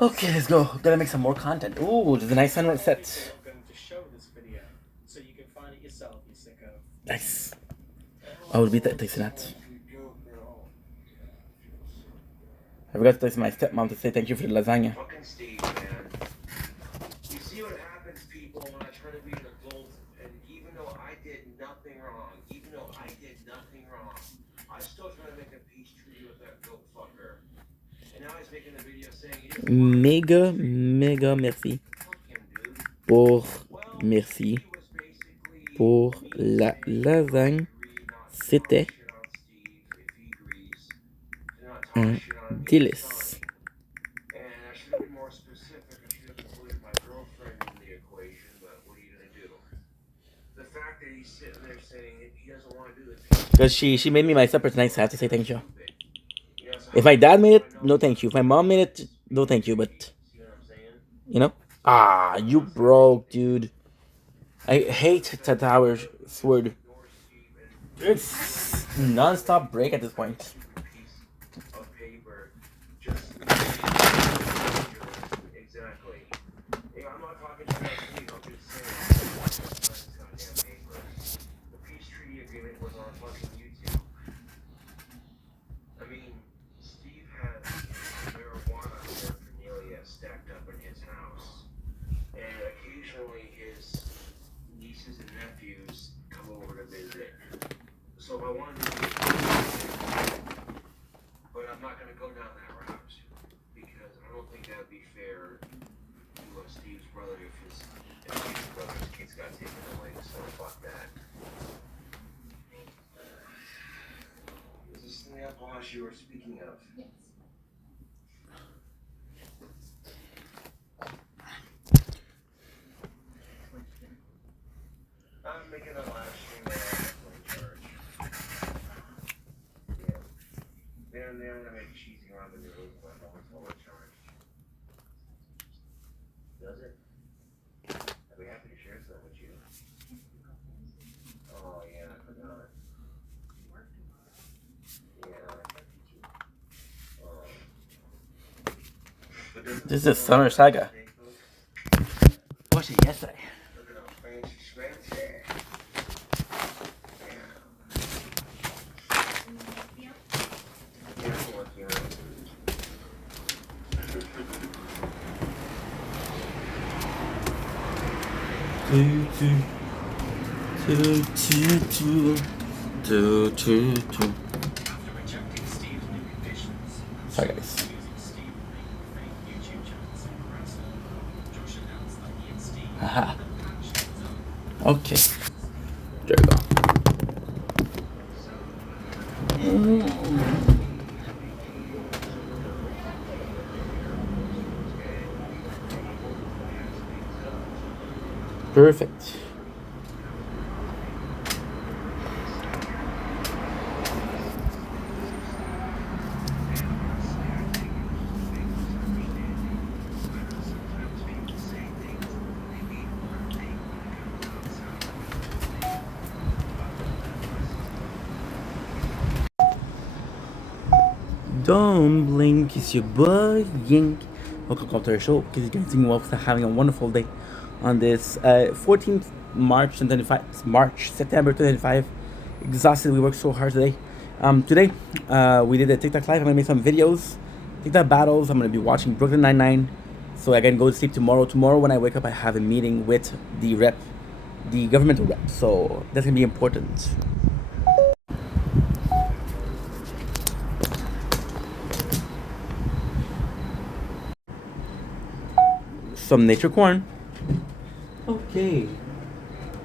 Okay, let's go. Gotta make some more content. Ooh, there's a nice sunlight set. Nice. I will beat that tasting that. I forgot to text my stepmom to say thank you for the lasagna. Fucking Steve, man. You see what happens, people, when I try to be an adult, and even though I did nothing wrong, I still try to make a peace treaty with that dope fucker. And now he's making a video saying he doesn't want Méga merci pour merci pour la lasagne. C'était un délice. And I should have been more specific. I should have included my girlfriend in the equation, but what are you gonna do? The fact that he's sitting there saying he doesn't want to do this because she made me my supper tonight, so I have to say thank you. If my dad made it, no thank you. If my mom made it, no thank you. But you know, you broke, dude. I hate Tower Sword. It's non-stop break at this point. Exactly. Hey, I'm not talking to Steve. I'm just saying. The peace treaty agreement was on fucking YouTube. I mean, Steve had marijuana paraphernalia stacked up in his house, and occasionally his nieces and nephews come over to visit. So if I wanted to do but I'm not going to go down that route because I don't think that would be fair to Steve's brother if Steve's brother's kids got taken away. So fuck that. Is this the nail polish you were speaking of? Yes. I'm making a live stream on church. Yeah. Then I'm gonna make cheesy ramen noodles, but I'm always overcharged. Does it? I'd be happy to share some with you. Oh yeah, I forgot. Yeah. This is Summer Saga. Watched it yesterday. Look at how fancy schmancy. Sorry, guys. Haha. Okay. There we go. Perfect. Don't blink, it's your boy Yink. Welcome to our show. Because you guys doing well, having a wonderful day on this 14th September 2025. Exhausted. We worked so hard today. Today we did a TikTok live. I'm gonna make some videos, TikTok battles. I'm gonna be watching Brooklyn Nine-Nine, so I can go to sleep tomorrow. Tomorrow when I wake up, I have a meeting with the governmental rep. So that's gonna be important. Some nature corn. Okay.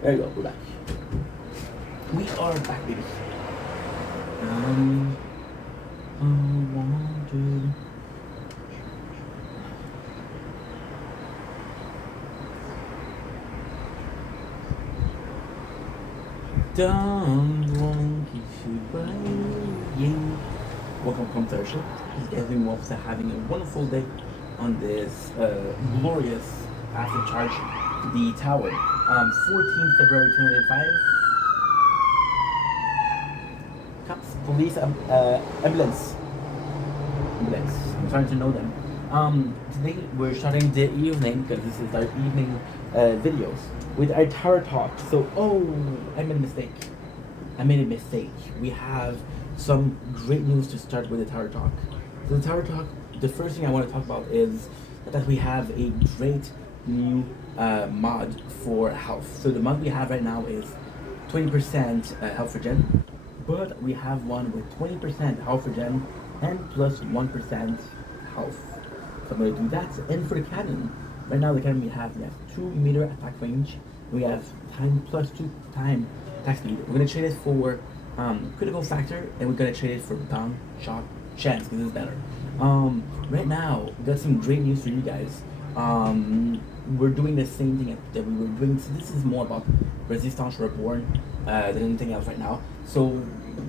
There you go. We're back. We are back, baby. I wanted. Don't keep you buying. Welcome to our show. You guys doing well, having a wonderful day on this glorious acid charge, the tower. 14th February 2005. Cops, police, ambulance. Blitz. I'm starting to know them. Today we're starting the evening because this is our evening videos with our Tower Talk. So, I made a mistake. We have some great news to start with the Tower Talk. So the Tower Talk, the first thing I want to talk about is that we have a great new mod for health. So the mod we have right now is 20% health regen, but we have one with 20% health regen and plus 1% health. So I'm going to do that. And for the cannon, right now the cannon we have 2 meter attack range. We have time plus 2 time attack speed. We're going to trade it for critical factor, and we're going to trade it for bound shot chance because it's better. Right now, we got some great news for you guys. We're doing the same thing that we were doing. So this is more about Resistance Reborn than anything else right now. So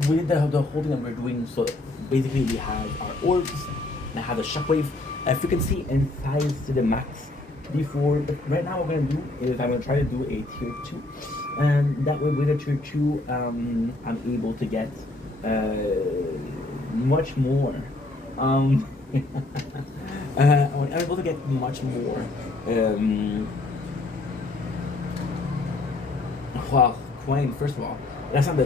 we did the whole thing that we're doing. So basically, we have our orbs, and I have the shockwave. If you can see, inside to the max before. But right now, what we're gonna do is I'm gonna try to do a tier 2, and that way with a tier 2, I'm able to get much more. I'm able to get much more. Well, coin, first of all, that's not the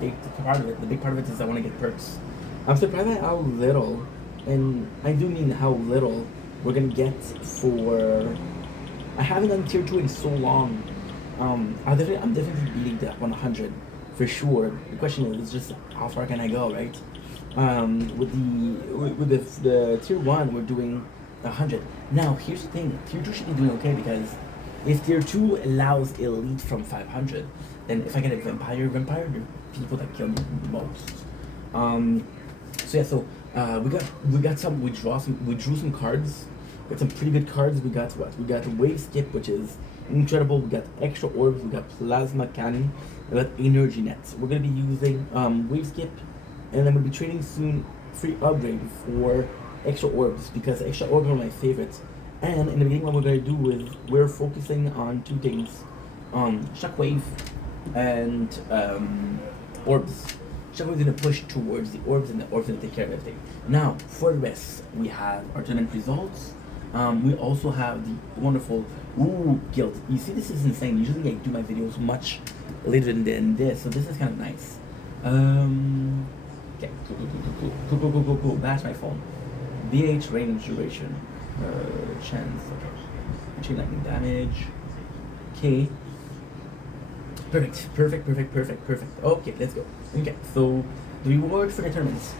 big part of it. The big part of it is I want to get perks. I'm surprised at how little, and I do mean how little, we're gonna get for. I haven't done tier 2 in so long. I'm definitely beating the 100 for sure. The question is just how far can I go, right? With the tier 1, we're doing 100. Now, here's the thing. Tier 2 should be doing okay because if tier 2 allows elite from 500, then if I get a vampire, are the people that kill me the most. We drew some cards. Got some pretty good cards. We got what? We got Wave Skip, which is incredible. We got extra orbs. We got Plasma Cannon. We got Energy Nets. We're gonna be using Wave Skip, and I'm gonna be trading soon free upgrade for extra orbs because extra orbs are my favorites. And in the beginning, what we're gonna do is we're focusing on 2 things: Shockwave and orbs. Shockwave's gonna push towards the orbs, and the orbs gonna take care of everything. Now, for the rest, we have our tournament results. We also have the wonderful guild. You see, this is insane. Usually I do my videos much later than this, so this is kind of nice. Okay, cool. That's my phone. BH range duration. Chance, okay. Chain lightning damage. Okay. Perfect. Okay, let's go. Okay, so the reward for the tournaments.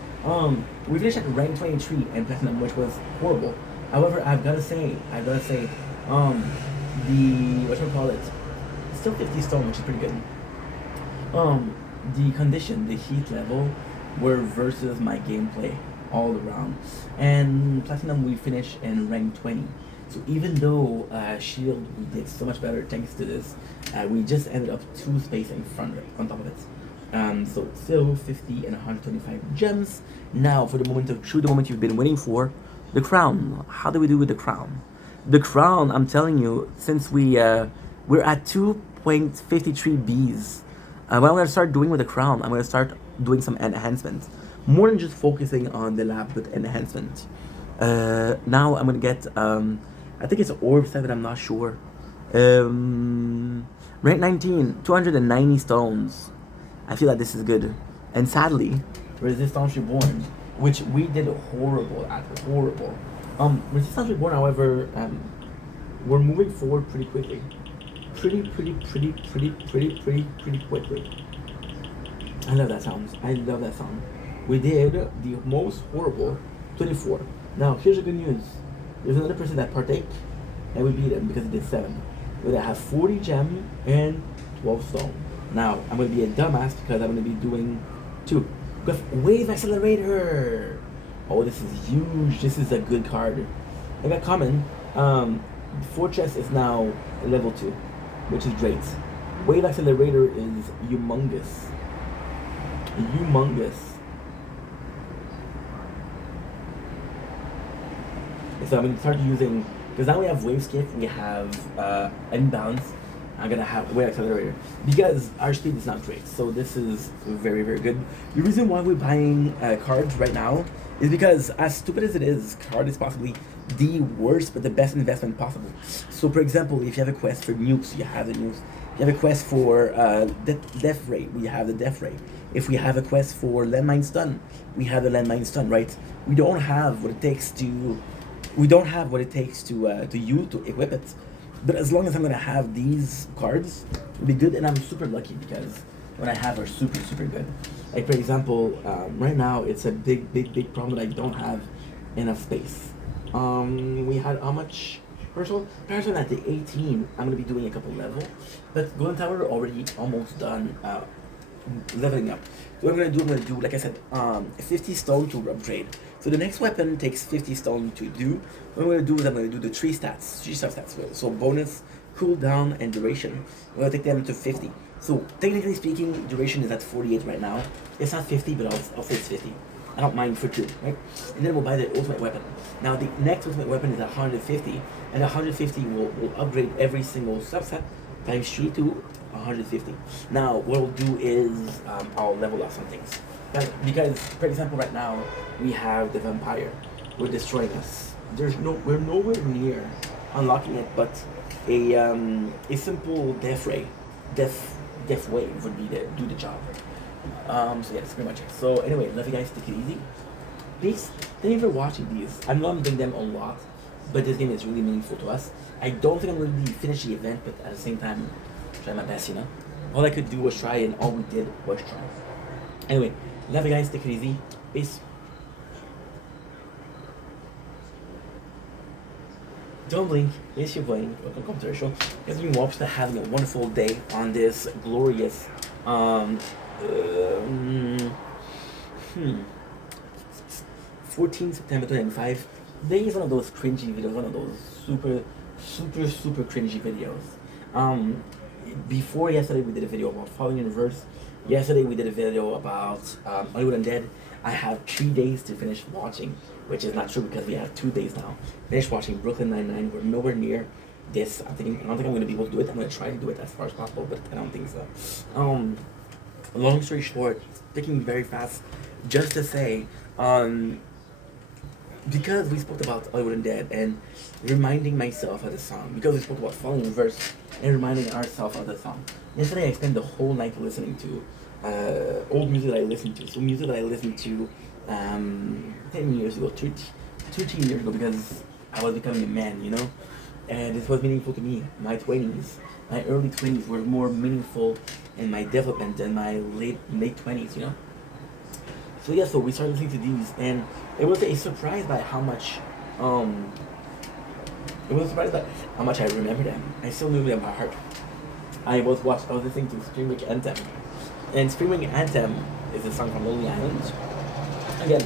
We finished at rank 23 and platinum, which was horrible. However, I've gotta say, still 50 stone, which is pretty good. The condition, the heat level, were versus my gameplay all around. And platinum, we finished in rank 20. So even though shield, we did so much better thanks to this, we just ended up 2 space in front of it, on top of it. So still 50 and 125 gems. Now for the moment of truth, the moment you've been waiting for, the crown. How do we do with the crown? The crown, I'm telling you, since we're at 2.53 Bs, what I'm gonna start doing with the crown, I'm gonna start doing some enhancements, more than just focusing on the lab with enhancement. Now I'm gonna get I think it's orb 7, I'm not sure. Rank 19, 290 stones. I feel like this is good. And sadly, Resistance Reborn, which we did horrible at. Resistance Reborn, however, we're moving forward pretty quickly. Pretty quickly. I love that sound. We did the most horrible 24. Now, here's the good news. There's another person that partake, and we beat him because he did 7. But I have 40 gem and 12 stone. Now, I'm going to be a dumbass because I'm going to be doing 2. With Wave Accelerator! Oh, this is huge. This is a good card. I got common. Fortress is now level 2, which is great. Wave Accelerator is humongous. So I'm going to start using, because now we have Wave Skip, we have Unbounce, I'm gonna have way accelerator because our speed is not great. So this is very very good. The reason why we're buying cards right now is because, as stupid as it is, card is possibly the worst but the best investment possible. So for example, if you have a quest for nukes, you have the nukes. If you have a quest for death ray, we have the death ray. If we have a quest for landmine stun, we have the landmine stun. Right? We don't have what it takes to. We don't have what it takes to use to equip it. But as long as I'm gonna have these cards, it'll be good. And I'm super lucky because what I have are super super good. Like for example, right now it's a big problem that I don't have enough space. We had how much? Person at the 18, I'm gonna be doing a couple level, but Golden Tower already almost done leveling up. So what I'm gonna do, like I said, 50 stone to upgrade. So the next weapon takes 50 stone to do. What I'm gonna do is I'm gonna do the three stats. So bonus, cooldown, and duration. I'm gonna take them to 50. So technically speaking, duration is at 48 right now. It's not 50, but I'll say it's 50. I don't mind for two, right? And then we'll buy the ultimate weapon. Now the next ultimate weapon is 150, and 150 will upgrade every single subset times 3 to 150. Now what we'll do is I'll level up some things. Because for example, right now we have the vampire. We're destroying us. We're nowhere near unlocking it, but a simple death wave would be to do the job. So yeah, that's pretty much it. So anyway, love you guys, take it easy. Please, thank you for watching these. I'm not doing them a lot, but this game is really meaningful to us. I don't think I'm going to finish the event, but at the same time, try my best, you know? All I could do was try, and all we did was try. Anyway, love you guys, take it easy. Peace. Don't blink, it's your blink. Welcome to commercial. Guys, been watching, having a wonderful day on this glorious 14 September 2005. Today is one of those cringy videos, one of those super cringy videos. Before yesterday we did a video about Falling in Reverse. Yesterday we did a video about Hollywood Undead. I have 3 days to finish watching, which is not true because we have 2 days now. Finish watching Brooklyn Nine-Nine. We're nowhere near this. I don't think I'm going to be able to do it. I'm going to try to do it as far as possible, but I don't think so. Long story short, speaking very fast, just to say, because we spoke about Hollywood Undead and reminding myself of the song, because we spoke about Falling in Reverse and reminding ourselves of the song. Yesterday I spent the whole night listening to old music that I listened to. So music that I listened to 10 years ago, 13 years ago, because I was becoming a man, you know? And this was meaningful to me. My early 20s were more meaningful in my development than my late 20s, you know? So yeah, so we started listening to these, and it was a surprise by how much, I remember them. I still knew them by heart. I was listening to Springwing Anthem, and Springwing Anthem is a song from Lonely Island. Again,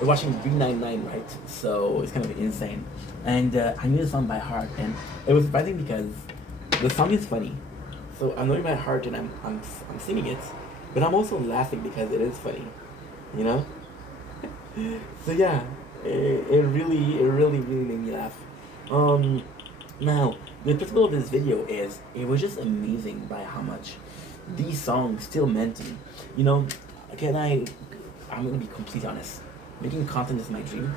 we're watching B99, right? So it's kind of insane. And I knew the song by heart, and it was surprising because the song is funny. So I'm knowing by heart, and I'm singing it, but I'm also laughing because it is funny, you know. So yeah, it really made me laugh. Now the principle of this video is it was just amazing by how much these songs still meant to me. You know, I'm gonna be completely honest. Making content is my dream.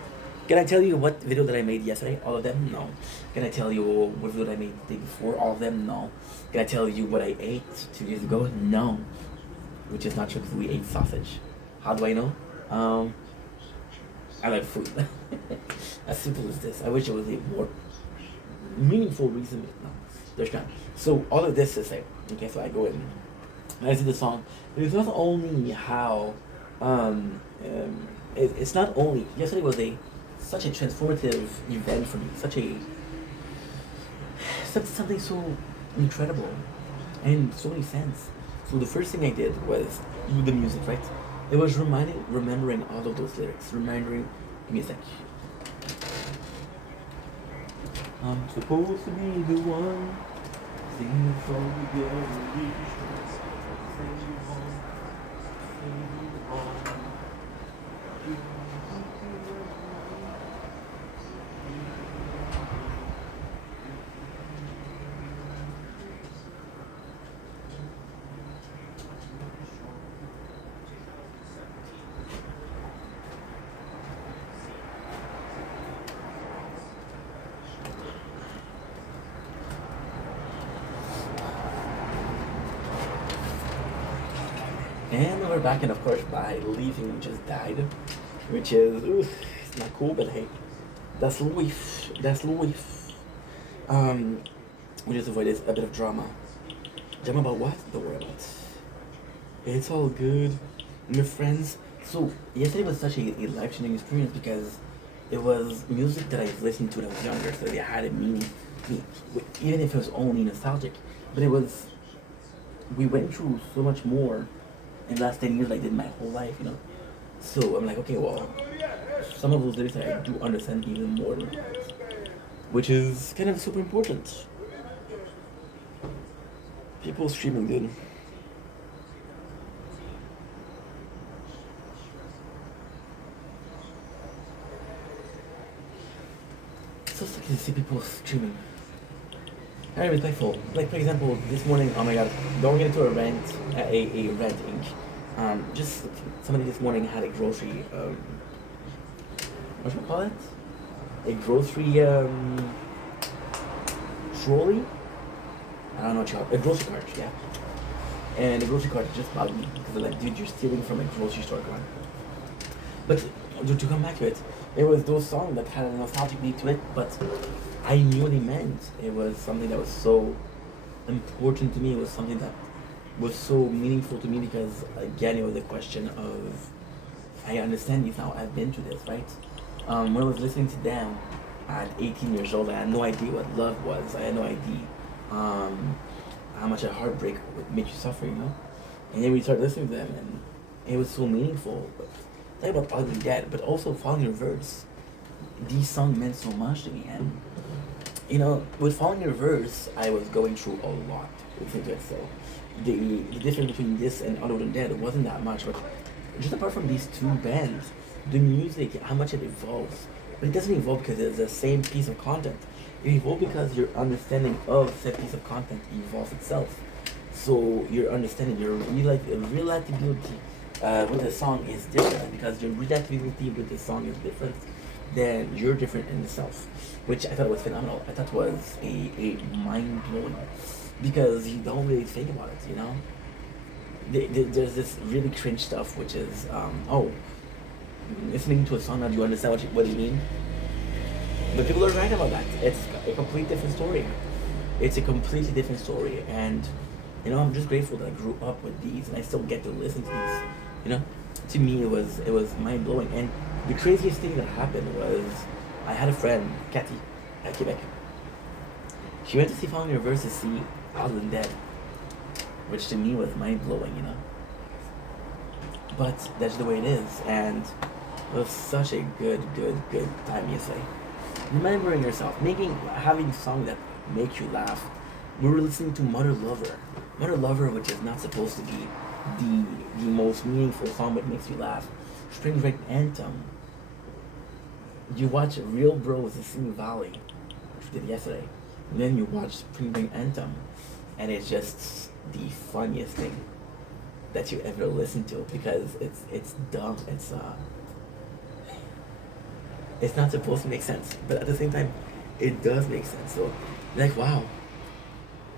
Can I tell you what video that I made yesterday? All of them? No. Can I tell you what video that I made the day before? All of them? No. Can I tell you what I ate 2 years ago? No. Which is not true because we ate sausage. How do I know? I like food. As simple as this. I wish it was a more meaningful reason. No, there's not. So all of this to say, okay, so I go in, I see the song. It's not only how, it's not only, yesterday was such a transformative event for me, something so incredible, and so many sense. So the first thing I did was do the music, right? It was remembering all of those lyrics, give me a sec. I'm supposed to be the one, singing for the girl who leaves us, say you want, say you want. start back, and of course by leaving, we just died, which is it's not cool, but hey, that's life. That's life. Um, we just avoided a bit of drama. Drama about what? Don't worry about. It's all good. My friends. So yesterday was such a life-changing experience because it was music that I listened to when I was younger, so they had a meaning to me, even if it was only nostalgic. But it was we went through so much more in the last 10 years like I did my whole life, you know. So I'm like, okay, well, some of those lyrics I do understand even more, which is kind of super important. People streaming, dude. So sick to see people streaming. Very respectful. Like for example, this morning, oh my god, going into a rent, a rent inc. Just somebody this morning had a grocery, what should we call it? A grocery trolley. I don't know what you call it. A grocery cart, yeah. And the grocery cart just bugged me because they're like, dude, you're stealing from a grocery store cart. But to come back to it, it was those songs that had a nostalgic beat to it, but I knew what they meant. It was something that was so important to me. It was something that was so meaningful to me because, again, it was a question of I understand this now. I've been through this, right? When I was listening to them at 18 years old, I had no idea what love was. I had no idea how much a heartbreak would make you suffer, you know? And then we started listening to them, and it was so meaningful. Talk about Ugly Dead, but also Falling in Reverse. These songs meant so much to me, and you know, with Falling in Reverse, I was going through a lot listening to it. So the difference between this and Other Than Dead wasn't that much, but just apart from these two bands, the music, how much it evolves. But it doesn't evolve because it's the same piece of content. It evolves because your understanding of said piece of content evolves itself. So your understanding, your relatability with the song is different because your relatability with the song is different than you're different in itself, which I thought was phenomenal. I thought was a mind blowing because you don't really think about it, you know. There's this really cringe stuff, which is listening to a song now, do you understand what you mean? But people are right about that. It's a completely different story. It's a completely different story, and you know, I'm just grateful that I grew up with these, and I still get to listen to these. You know, to me, it was mind blowing. And the craziest thing that happened was I had a friend, Cathy, at Quebec. She went to see Falling in Reverse to see Other Than Dead, which to me was mind blowing. You know, but that's the way it is, and it was such a good time yesterday. Remembering yourself, having songs that make you laugh. We were listening to Mother Lover, which is not supposed to be the most meaningful song, but makes you laugh. Spring Break Anthem. You watch Real Bros in Simi Valley, which we did yesterday, and then you watch Spring Break Anthem, and it's just the funniest thing that you ever listen to because it's dumb. It's not supposed to make sense, but at the same time, it does make sense. So, like, wow,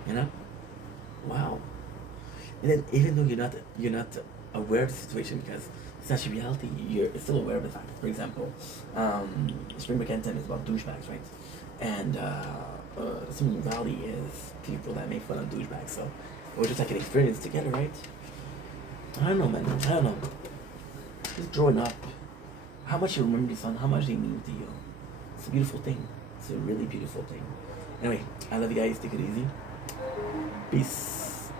you know, wow. And then even though you're not aware of the situation because it's not your reality, you're still aware of the fact. For example, Spring Break Anthem is about douchebags, right? And Simi Valley is people that make fun of douchebags. So we're just like an experience together, right? I don't know, man. I don't know. Just growing up. How much you remember these songs, how much they mean to you. It's a beautiful thing. It's a really beautiful thing. Anyway, I love you guys. Take it easy. Peace.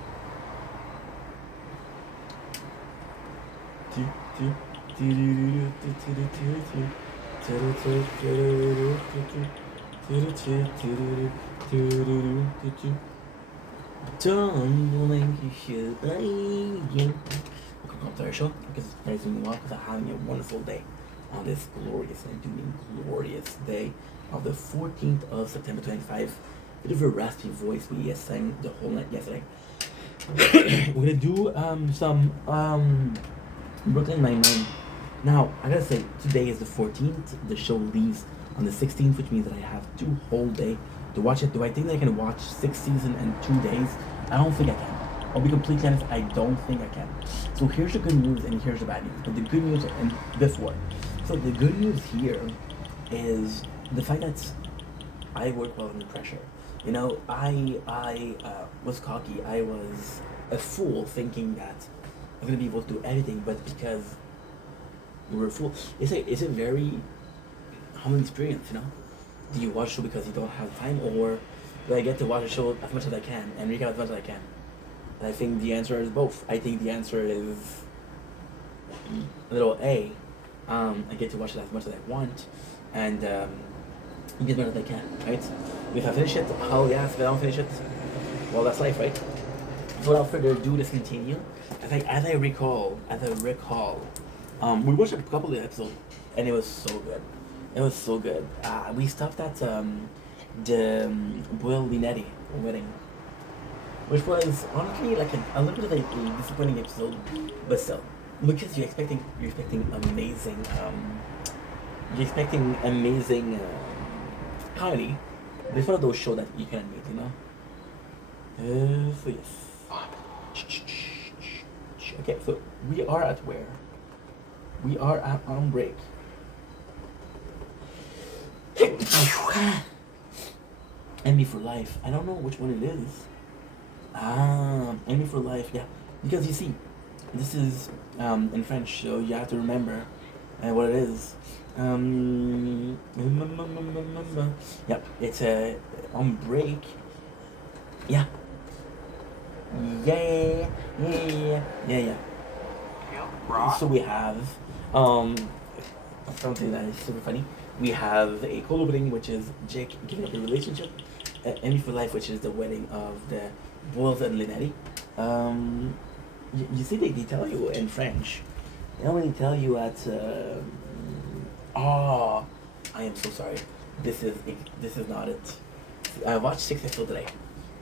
Don't blink, you should be. Welcome to our show because it's nice doing well because I'm having a wonderful day on this glorious and doing glorious day of the 14th of September 25. Bit of a raspy voice. We sang the whole night yesterday. We're gonna do some Brooklyn Nine-Nine. Now I gotta say today is the 14th. The show leaves on the 16th, which means that I have 2 whole days to watch it. Do I think that I can watch 6 seasons in 2 days? I don't think I can. I'll be completely honest, I don't think I can. So here's the good news and here's the bad news. But the good news and before. So the good news here is the fact that I work well under pressure. You know, I was cocky. I was a fool thinking that I'm gonna be able to do everything, but because we were a fool, it's a very humbling experience. You know, do you watch a show because you don't have time, or do I get to watch a show as much as I can and recap as much as I can? And I think the answer is both. I think the answer is little A. I get to watch it as much as I want, and get as much as I can, right? If I finish it, hell yes. If I don't finish it, well, that's life, right? So without further ado, let's continue. As I recall, we watched a couple of episodes, and it was so good. It was so good. We stopped at the Boyle Linetti wedding, which was honestly like a little bit of a disappointing episode, but still, because you're expecting amazing comedy. It's one of those shows that you can meet, you know. So yes. Okay, so we are at where? We are at on break. Enemy for life. I don't know which one it is. Enemy for life. Yeah, because you see, this is in French, so you have to remember what it is. Yeah, it's on break. Yeah. Yeah. So we have something that is super funny. We have a cold opening, which is Jake giving up the relationship. Enemy for life, which is the wedding of the Boyles and Linetti. You see, they tell you in French. They don't really tell you at. Oh, I am so sorry. This is not it. I watched 6 episodes today,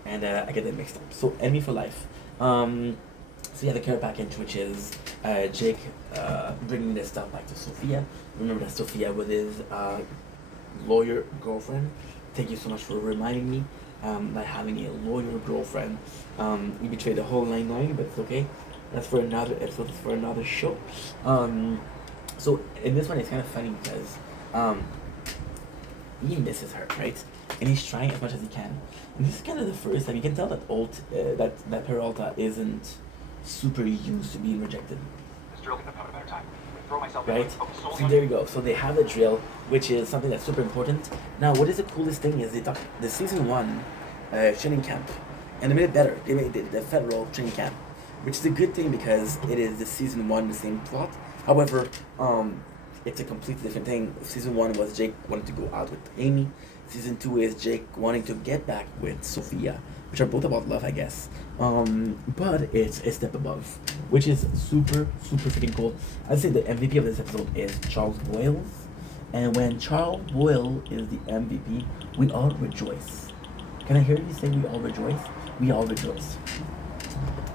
and I get them mixed up. So Enemy for life. So you have the care package, which is Jake bringing this stuff back to Sophia. Remember that Sophia was his lawyer girlfriend. Thank you so much for reminding me that having a lawyer girlfriend. We betrayed the whole 9-9, but it's okay. That's for another episode. That's for another show. So in this one, it's kind of funny because he misses her, right? And he's trying as much as he can. And this is kind of the first time you can tell that that Peralta isn't super used to being rejected. This drill couldn't have come at a better time. Throw myself Right? So there you go. So they have a drill, which is something that's super important. Now, what is the coolest thing is they talk the season 1 training camp, and they made it better. They made the federal training camp, which is a good thing because it is the season 1 the same plot. However, it's a completely different thing. Season 1 was Jake wanting to go out with Amy. Season 2 is Jake wanting to get back with Sophia, which are both about love, I guess. But it's a step above, which is super freaking cool. I'd say the MVP of this episode is Charles Boyle, and when Charles Boyle is the MVP, we all rejoice. Can I hear you say we all rejoice? We all rejoice.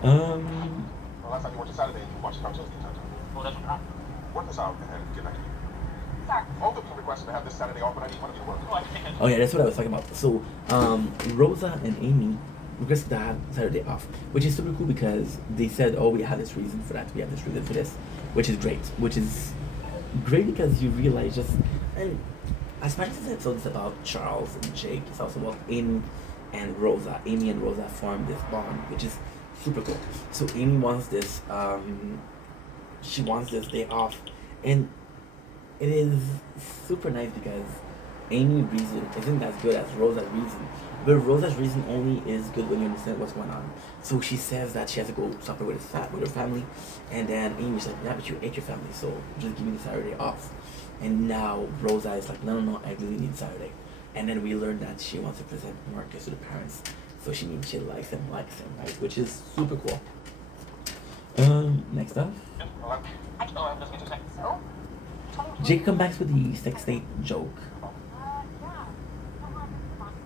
Well, last time you watched Saturday, you watched cartoons the entire time. Well, that's what happened. Work this out and get back to you. Sorry. All the requested to have this Saturday off, but I need one of you to work. Oh yeah, that's what I was talking about. So, Rosa and Amy requested to have Saturday off, which is super cool because they said, "Oh, we have this reason for that. We have this reason for this," which is great. Which is great because you realize just, and as much as this episode is about Charles and Jake, it's also about Amy and Rosa. Amy and Rosa form this bond, which is super cool. So Amy wants this. She wants this day off, and it is super nice because Amy's reason isn't as good as Rosa's reason. But Rosa's reason only is good when you understand what's going on. So she says that she has to go supper with her family, and then Amy's like, "Yeah, but you ate your family, so just give me the Saturday off." And now Rosa is like, "No, I really need Saturday." And then we learn that she wants to present Marcus to the parents, so she likes him, right? Which is super cool. Next up. So? Jake comes back with the sex date joke.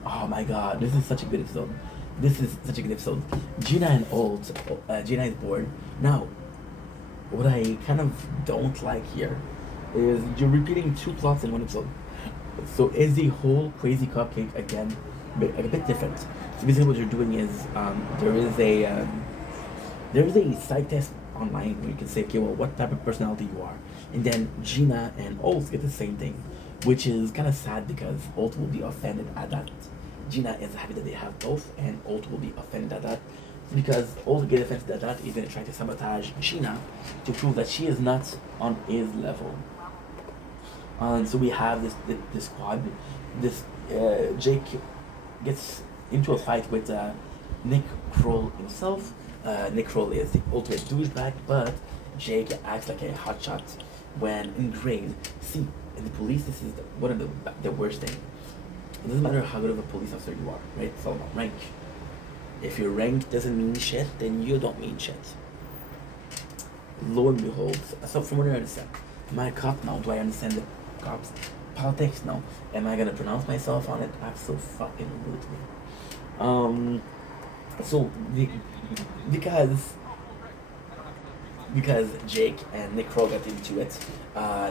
Oh my god, this is such a good episode. Gina is bored. Now, what I kind of don't like here is you're repeating 2 plots in one episode. So is the whole crazy cupcake again a bit different? So basically what you're doing is there is There's a psych test online where you can say, okay, well, what type of personality you are. And then Gina and Oath get the same thing, which is kind of sad because Oath will be offended at that. Gina is happy that they have both, and Oath will be offended at that because Oath gets offended at that. He's going to try to sabotage Gina to prove that she is not on his level. And so we have this squad. This Jake gets into a fight with Nick Kroll himself. Nick Kroll is the ultimate douchebag, but Jake acts like a hotshot when in grade. See, in the police, this is one of the worst thing. It doesn't matter how good of a police officer you are, right? It's all about rank. If your rank doesn't mean shit, then you don't mean shit. Lo and behold, so from what I understand, am I a cop now? Do I understand the cops' politics? No. Am I gonna pronounce myself on it? Absolutely. So because Jake and Nick Kroll got into it,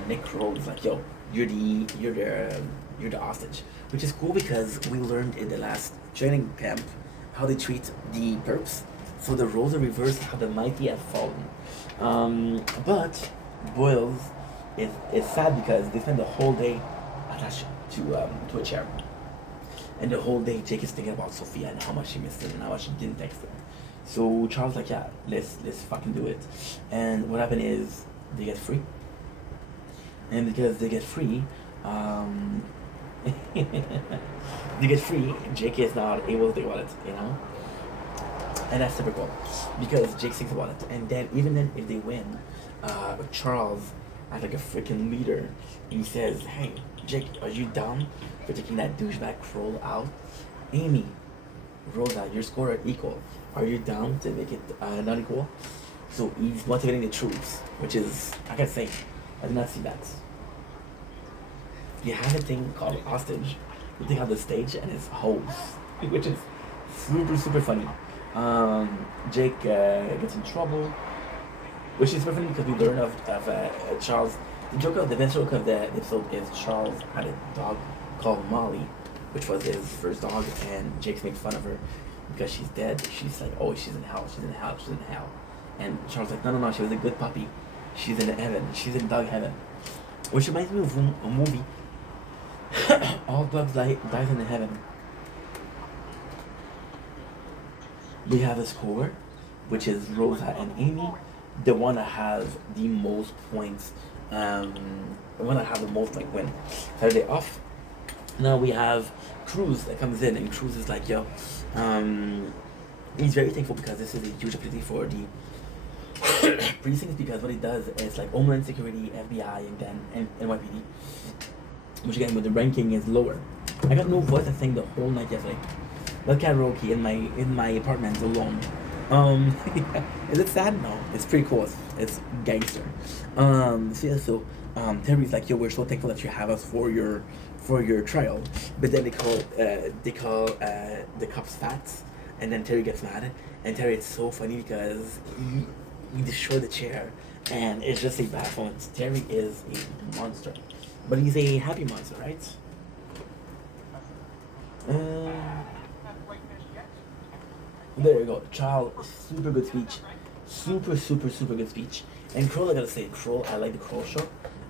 Nick Kroll is like, "Yo, you're the hostage," which is cool because we learned in the last training camp how they treat the perps. So the roles are reversed, how the mighty have fallen. But Boyles is sad because they spend the whole day attached to a chair. And the whole day Jake is thinking about Sophia and how much she missed her and how much she didn't text her. So Charles like, yeah, let's fucking do it. And what happened is they get free. And because they get free, Jake is not able to think about it, you know? And that's typical. Because Jake thinks about it. And then even then if they win, Charles as like a freaking leader, he says, "Hey, Jake, are you down for taking that douchebag Kroll out? Amy, Rosa, your score are equal. Are you down to make it not equal?" So he's motivating the troops, which is, I can say, I did not see that. You have a thing called hostage. You take out the stage and it's hose, which is super funny. Jake gets in trouble, which is funny because we learn of Charles. The best joke of the episode is Charles had a dog called Molly, which was his first dog, and Jake makes fun of her because she's dead. She's like, "Oh, she's in hell, she's in hell, she's in hell." And Charles like, no, she was a good puppy. She's in heaven, she's in dog heaven. Which reminds me of a movie. All dogs dies in heaven. We have a score, which is Rosa and Amy, the one that has the most points, the one that has the most like win. Saturday off. Now we have Cruz that comes in, and Cruz is like, "Yo," he's very thankful because this is a huge opportunity for the precinct, because what he does is like Homeland Security, FBI, and then NYPD, which again with the ranking is lower. I got no voice. I sang the whole night yesterday. Like karaoke in my apartment alone. Is it sad? No, it's pretty cool. It's gangster. So Terry's like, "Yo, we're so thankful that you have us for your trial," but then they call the cops fat, and then Terry gets mad, and Terry, it's so funny because he destroyed the chair, and it's just a bad performance. Terry is a monster, but he's a happy monster, right? There you go. Charles, super good speech. Super good speech. And Kroll, I gotta say, I like the Kroll show.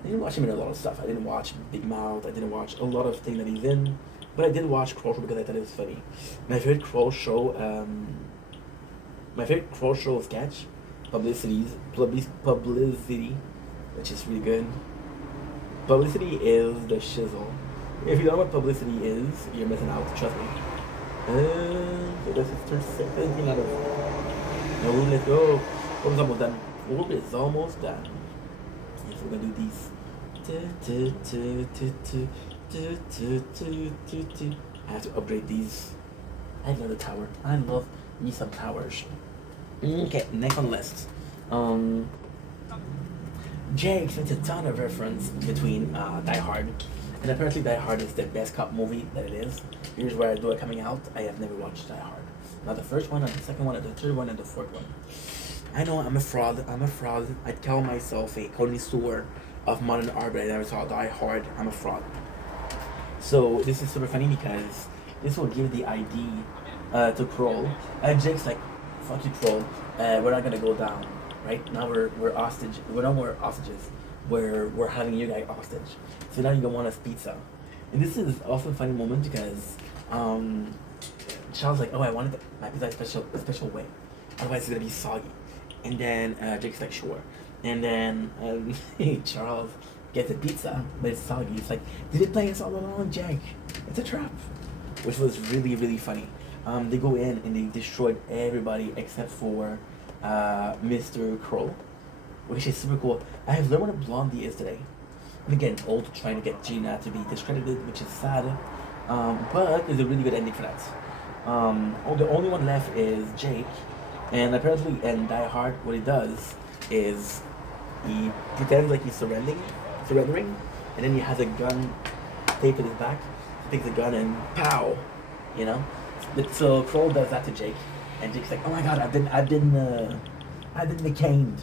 I didn't watch him in a lot of stuff. I didn't watch Big Mouth. I didn't watch a lot of things that he's in. But I did watch Kroll show because I thought it was funny. My favorite Kroll show sketch, Publicity, which is really good. Publicity is the shizzle. If you don't know what Publicity is, you're missing out. Trust me. So this is turn 17 out of. No, let's go. It's almost done. It's almost done. If we're gonna do these. I have to upgrade these. I love the tower. I love me some towers. Okay, next on the list. Jake makes a ton of reference between Die Hard. And apparently Die Hard is the best cop movie that it is. Here's where I do it coming out. I have never watched Die Hard. Not the first one, not the second one, not the third one, and the fourth one. I know I'm a fraud. I call myself a connoisseur of modern art, but I never saw Die Hard. I'm a fraud. So this is super funny because this will give the ID to Kroll. Jake's like, fuck you, troll. We're not gonna go down, right? Now we're hostage. We're no more hostages. We're having you guys hostage. So now you don't want us pizza. And this is also a funny moment because Charles like, oh, I wanted my pizza a special way. Otherwise it's gonna be soggy. And then Jake's like, sure. And then Charles gets a pizza, but it's soggy. It's like, did it play us all along, Jake? It's a trap. Which was really, really funny. They go in and they destroyed everybody except for Mr. Kroll, which is super cool. I have learned what a blondie is today. And again, old trying to get Gina to be discredited, which is sad. But there's a really good ending for that. The only one left is Jake. And apparently in Die Hard, what he does is he pretends like he's surrendering, and then he has a gun taped to his back. He takes the gun and pow, you know. So Kroll does that to Jake, and Jake's like, "Oh my God, I've been McCained,"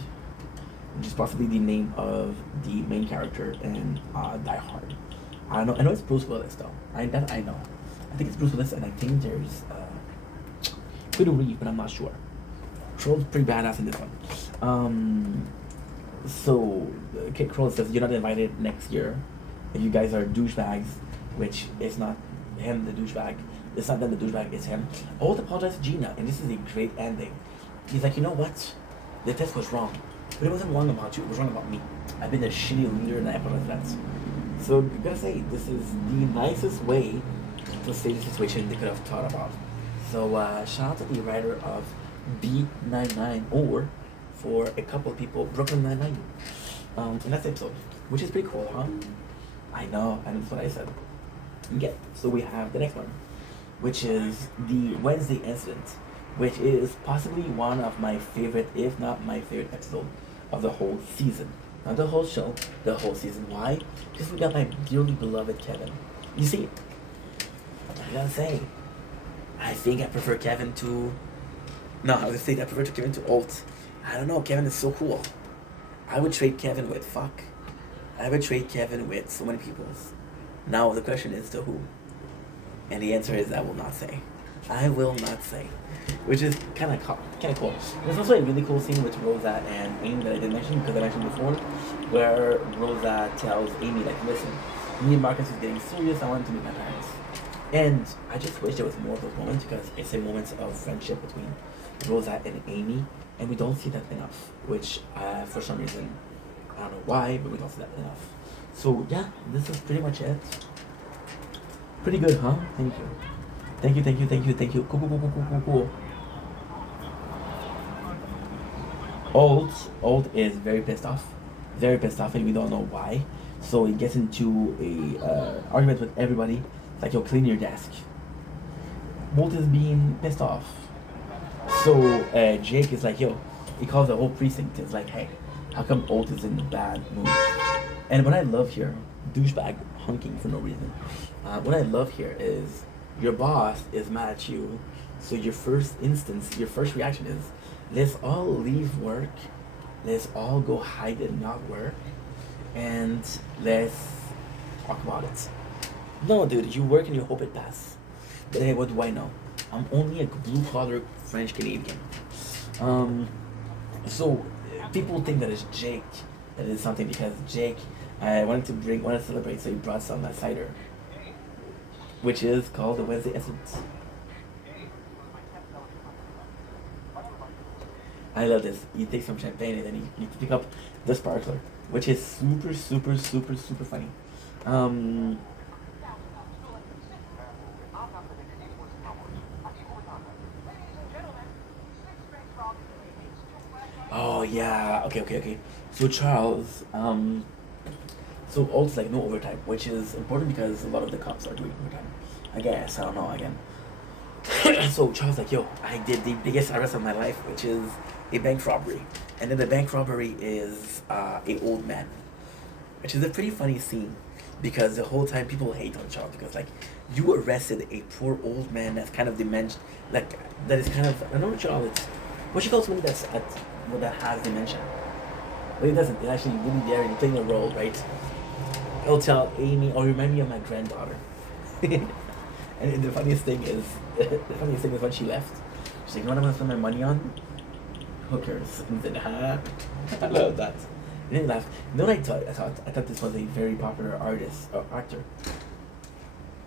which is possibly the name of the main character in Die Hard. I don't know. I know it's Bruce Willis though. I know. I think it's Bruce Willis, and I think there's Keanu Reeves, but I'm not sure. Kroll's pretty badass in this one. So Kit Kroll says you're not invited next year if you guys are douchebags, which is not him the douchebag. It's not them the douchebag, it's him. Old apologized to Gina, and this is a great ending. He's like, you know what? The test was wrong. But it wasn't wrong about you, it was wrong about me. I've been a shitty leader and I apologize for that. So I gotta say, this is the nicest way to save the situation they could have thought about. So shout out to the writer of B99, or for a couple of people, Brooklyn Nine-Nine. In that episode, which is pretty cool, huh? I know, and that's what I said. Yeah, so we have the next one, which is the Wednesday incident, which is possibly one of my favorite, if not my favorite episode of the whole season. Not the whole show, the whole season. Why? Because we got my dearly beloved Kevin. You see, I gotta say, I think I prefer Kevin to... No, I would say I prefer Kevin to Alt. I don't know, Kevin is so cool. I would trade Kevin with fuck. I would trade Kevin with so many people. Now the question is to who? And the answer is I will not say. I will not say. Which is kind of cool. There's also a really cool scene with Rosa and Amy that I didn't mention because I mentioned before, where Rosa tells Amy, like, listen, me and Marcus is getting serious, I want to meet my parents. And I just wish there was more of those moments because it's a moment of friendship between Rosa and Amy, and we don't see that enough, which for some reason, I don't know why, but we don't see that enough. So yeah, this is pretty much it. Pretty good, huh? Thank you. Cool. Old is very pissed off, and we don't know why. So he gets into a argument with everybody. It's like, yo, clean your desk. Walt is being pissed off. So Jake is like, yo, he calls the whole precinct. It's like, hey, how come Old is in a bad mood? And what I love here, douchebag honking for no reason. What I love here is your boss is mad at you. So your first reaction is, let's all leave work. Let's all go hide and not work. And let's talk about it. No, dude, you work and you hope it passes. But hey, what do I know? I'm only a blue-collar French Canadian. So people think that it's Jake that is something because Jake wanted to celebrate, so he brought some cider, which is called the Wednesday Essence. I love this. You take some champagne and then you pick up the sparkler, which is super funny. Oh yeah, okay. So Charles, so Alt's like no overtime, which is important because a lot of the cops are doing overtime. I guess, I don't know, again. So Charles like, yo, I did the biggest arrest of my life, which is a bank robbery. And then the bank robbery is a old man, which is a pretty funny scene because the whole time people hate on Charles because like, you arrested a poor old man that's kind of dementia, like that is kind of, I don't know Charles, it's, what you call somebody that has dementia. But he doesn't, he's actually really there and playing a role, right? He'll tell Amy, or remind me of my granddaughter. And the funniest thing is when she left, She's like, you know what I'm gonna spend my money on? Hookers. And then, I love that. And then laugh. You know what I thought this was a very popular artist or actor.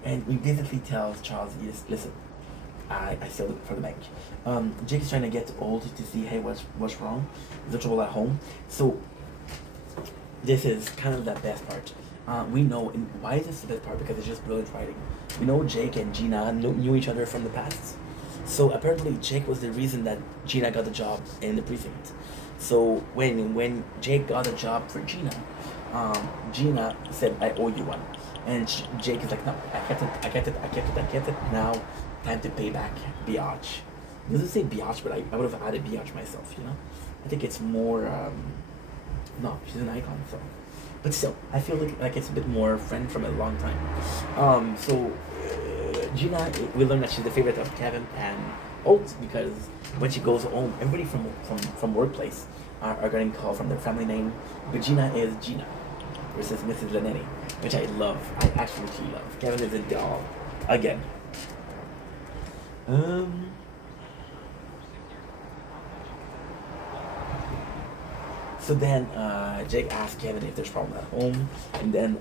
And we basically tells Charles, yes, listen, I still look for the bank. Jake is trying to get old to see, hey, what's wrong? Is there trouble at home? So this is kind of the best part. We know, and why is this the best part? Because it's just brilliant writing. We know Jake and Gina knew each other from the past. So apparently Jake was the reason that Gina got the job in the precinct. So when Jake got a job for Gina, Gina said, I owe you one. And Jake is like, no, I kept it. Now, time to pay back biatch. It doesn't say biatch, but I would have added biatch myself, you know? I think it's more, no, she's an icon, so. But still, I feel like it's a bit more friend from a long time. Gina, we learned that she's the favorite of Kevin and Oates because when she goes home, everybody from workplace are getting called from their family name. But Gina is Gina versus Mrs. Lanetti, which I love. I absolutely love. Kevin is a doll. Again. So then Jake asks Kevin if there's problem at home, and then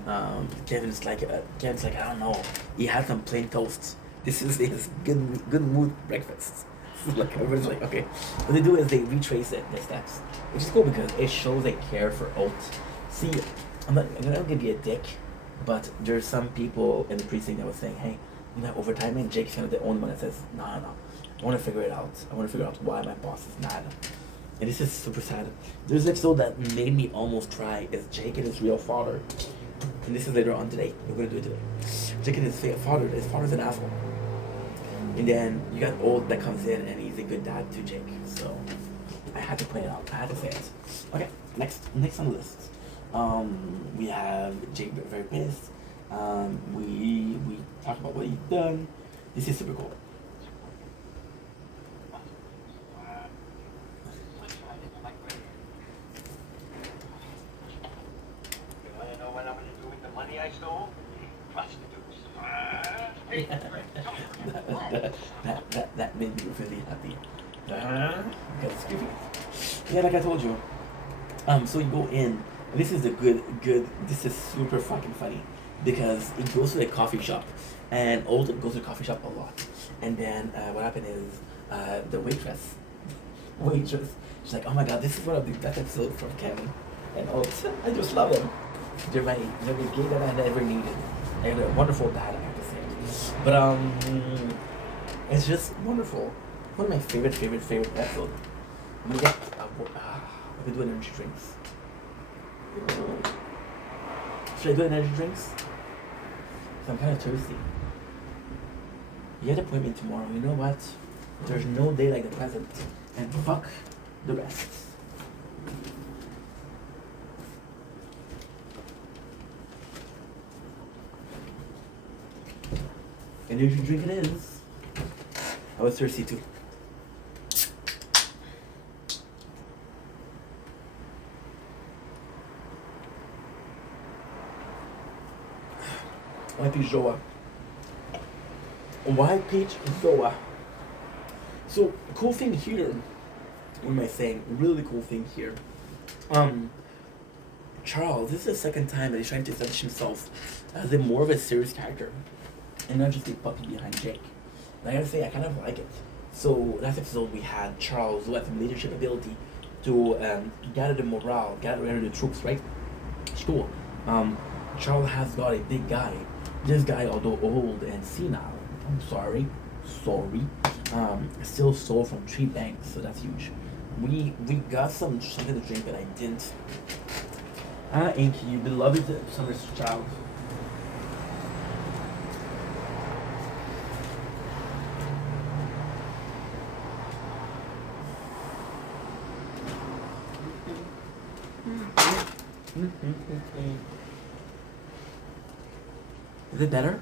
Kevin's like, I don't know. He had some plain toast. This is his good mood breakfast. Like everybody's like, okay. What they do is they retrace the steps, which is cool because it shows they care for Oates. See, I'm not gonna be a dick, but there's some people in the precinct that was saying, hey, you know, overtime, and Jake's kind of the only one that says, no. I want to figure it out. I want to figure out why my boss is mad. And this is super sad. There's an episode that made me almost cry. Is Jake and his real father. And this is later on today. We're going to do it today. Jake and his father. His father's an asshole. And then you got Old that comes in and he's a good dad to Jake. So I had to point it out. I had to say it. Okay, next on the list. We have Jake very pissed. We talk about what he's done. This is super cool. I stole? Prostitutes. that made me really happy. Yeah, like I told you. So you go in. This is a good. This is super fucking funny because it goes to a coffee shop, and Old goes to a coffee shop a lot. And then what happened is the waitress, she's like, oh my god, this is one of the best episodes from Kevin and Old. I just love them. They're the gay that I ever needed. And a wonderful dad, I have to say. But it's just wonderful. One of my favorite episodes. I'm gonna do energy drinks. Should I do energy drinks? Cause I'm kind of thirsty. You had an appointment tomorrow. You know what? There's no day like the present. And fuck the rest. Energy drink it is. I was thirsty too. White peach Zoa. White peach Zoa. So, cool thing here. What am I saying? Really cool thing here. Charles, this is the second time that he's trying to establish himself as a more of a serious character. And not just a puppy behind Jake. And I gotta say, I kind of like it. So, last episode we had Charles, who had some leadership ability to gather the morale, gather the troops, right? It's cool. Charles has got a big guy. This guy, although old and senile, still stole from 3 banks, so that's huge. We got something to drink that I didn't. Inky, you beloved Summer's child. Is it better?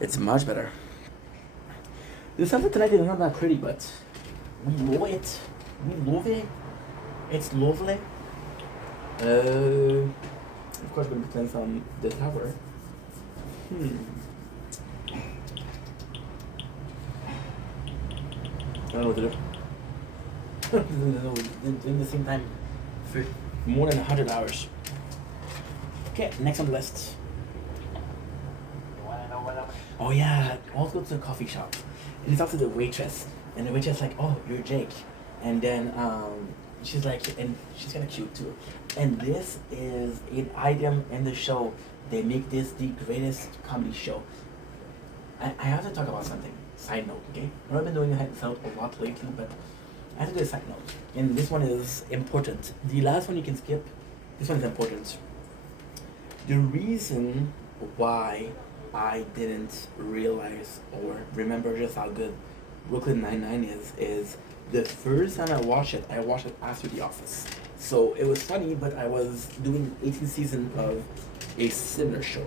It's much better. The sunset tonight is not that pretty, but we love it. We love it. It's lovely. Of course, we're gonna be playing some The Tower. I don't know what to do. Doing the same time for more than 100 hours. Okay, next on the list. Oh yeah, also go to the coffee shop. And he talks to the waitress. And the waitress like, oh, you're Jake. And then she's like, and she's kind of cute too. And this is an item in the show. They make this the greatest comedy show. I have to talk about something. Side note, okay? I've been doing a note a lot lately, but I have to do a side note. And this one is important. The last one you can skip. This one is important. The reason why I didn't realize or remember just how good Brooklyn Nine-Nine is the first time I watched it after The Office. So it was funny, but I was doing 18th season of a similar show.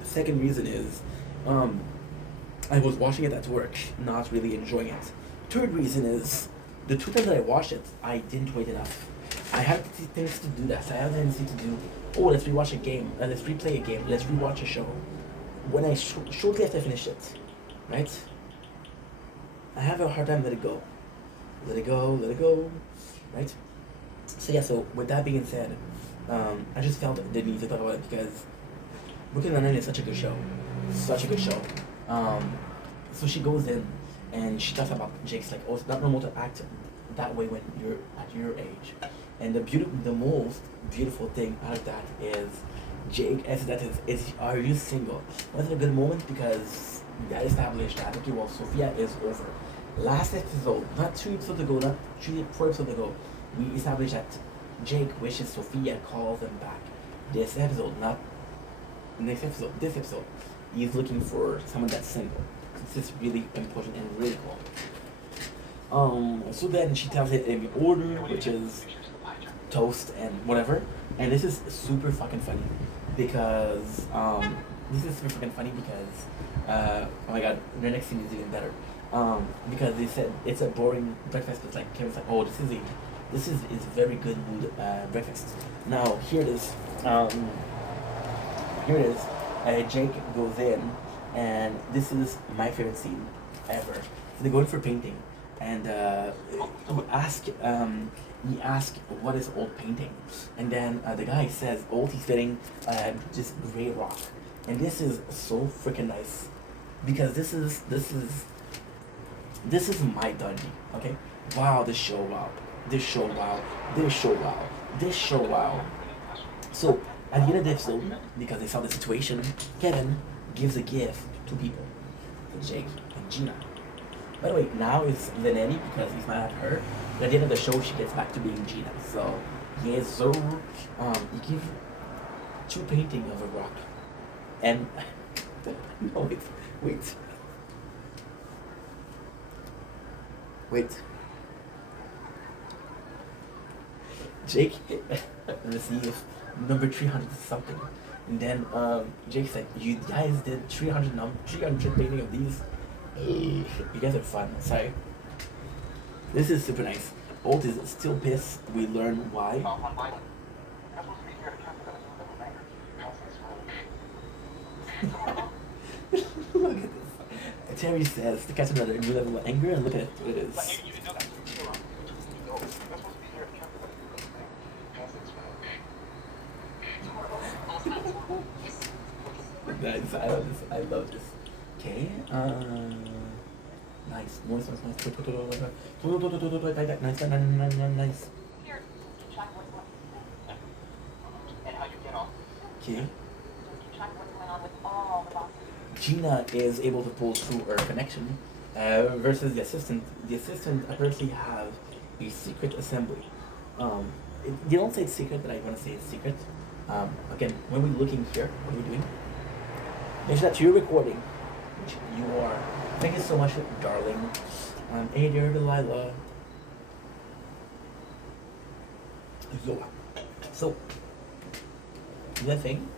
The second reason is I was watching it at work, not really enjoying it. Third reason is the 2 times that I watched it, I didn't wait enough. I had things to do that. I had a tendency to do, oh, let's rewatch a game, let's replay a game, let's rewatch a show. When I shortly after I finish it, right? I have a hard time letting it go. Let it go, right? So yeah, so with that being said, I just felt the need to talk about it because Brooklyn Nine-Nine is such a good show. Such a good show. So she goes in and she talks about Jake's like, oh, it's not normal to act that way when you're at your age. And the most beautiful thing out of that is Jake asks that is are you single? Was it a good moment because that established that okay, well, Sophia is over. Last episode, not 2 episodes ago, not 4 episodes ago, we established that Jake wishes Sophia calls him back. This episode, not next episode, this episode, he's looking for someone that's single. This is really important and really cool. So then she tells it in order, which is toast and whatever. And this is super fucking funny because oh my god, the next scene is even better. Because they said it's a boring breakfast, but like Kevin's like, oh, this is very good mood breakfast. Now here it is. Jake goes in, and this is my favorite scene ever. So they go in for painting, and he asks what is old painting, and then the guy says old he's getting this gray rock, and this is so freaking nice because this is my Dundee, okay? Wow, this show, wow. So, at the end of the episode, because they saw the situation, Kevin gives a gift to people. To Jake and Gina. By the way, now it's Lenny because he's mad at her. But at the end of the show, she gets back to being Gina. So, yes, so, he gives 2 paintings of a rock. And, no, wait. Jake received number 300 something. And then Jake said, you guys did 300 painting of these? You guys are fun. Sorry. This is super nice. Old is still pissed. We learn why. Look at this. Terry says to catch another new level of anger, and look at what it is. Nice, I love this. Okay, nice. Nice. Okay. Gina is able to pull through her connection, versus the assistant. The assistant apparently have a secret assembly. They don't say it's secret, but I want to say it's secret. Again, when we're looking here, what are we doing? Make sure that you're recording, which you are. Thank you so much, darling. Hey there, Delilah. Zola. So, living.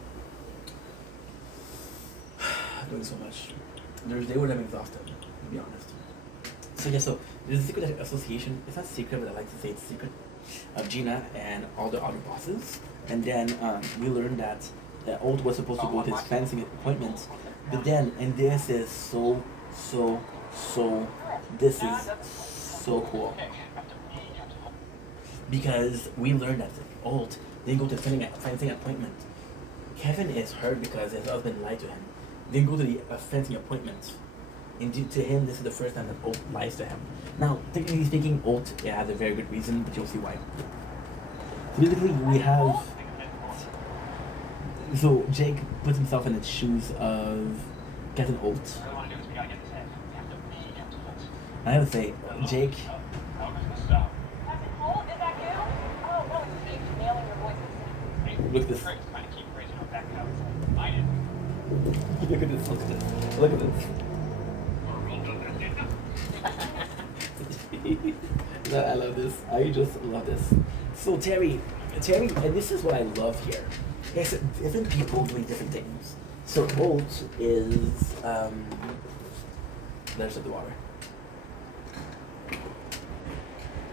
Doing so much. There's day when I'm exhausted, to be honest. So yeah, so there's a secret association. It's not secret, but I like to say it's secret of Gina and all the other bosses. And then we learned that Old was supposed to go to his fencing appointment, but then and this is this is so cool because we learned that Old didn't go to fencing appointment. Kevin is hurt because his husband lied to him. Didn't go to the fencing appointment. And to him, this is the first time that Olt lies to him. Now, technically speaking, Olt has a very good reason, but you'll see why. So basically, we have. So Jake puts himself in the shoes of Captain Olt. I have to say, Jake. Look at this. Look at this. Look at this. Look at this. No, I love this. I just love this. So Terry, and this is what I love here. There's different people doing different things. So Olt is there's the water.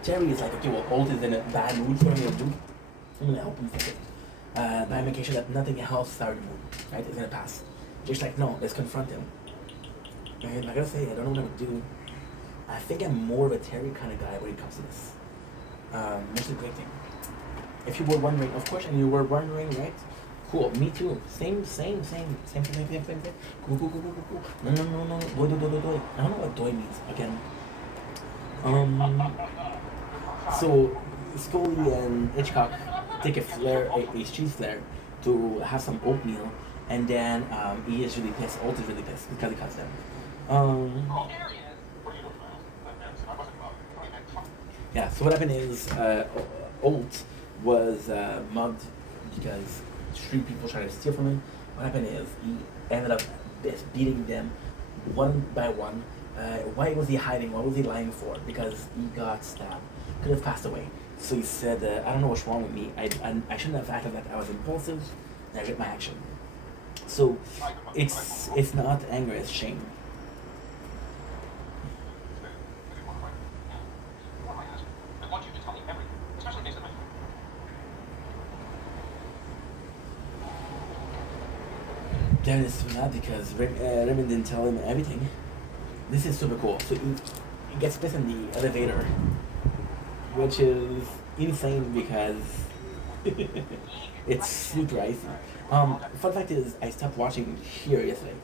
Terry is like, okay, well, Olt is in a bad mood. So what I'm gonna do? I'm gonna help him fix it. By making sure that nothing else started to move. Right? It's gonna pass. Just like, no, let's confront him. And I gotta say, I don't know what I would do. I think I'm more of a Terry kind of guy when it comes to this. Which is a great thing. If you were wondering, of course, and you were wondering, right? Cool, me too. Same. Cool. No. Doi. I don't know what doi means. Again. So Scully and Hitchcock take a cheese flare to have some oatmeal, and then he is really pissed. Olt is really pissed because he cuts them. Yeah, so what happened is Olt was mugged because 3 people tried to steal from him. What happened is he ended up beating them one by one. Why was he hiding? What was he lying for? Because he got stabbed. Could have passed away. So he said, I don't know what's wrong with me. I shouldn't have acted like I was impulsive. And I regret my action. So it's not anger, it's shame. Darren is so mad because Raymond didn't tell him everything. This is super cool. So he gets pissed in the elevator, which is insane because it's super icy. Fun fact is, I stopped watching here yesterday.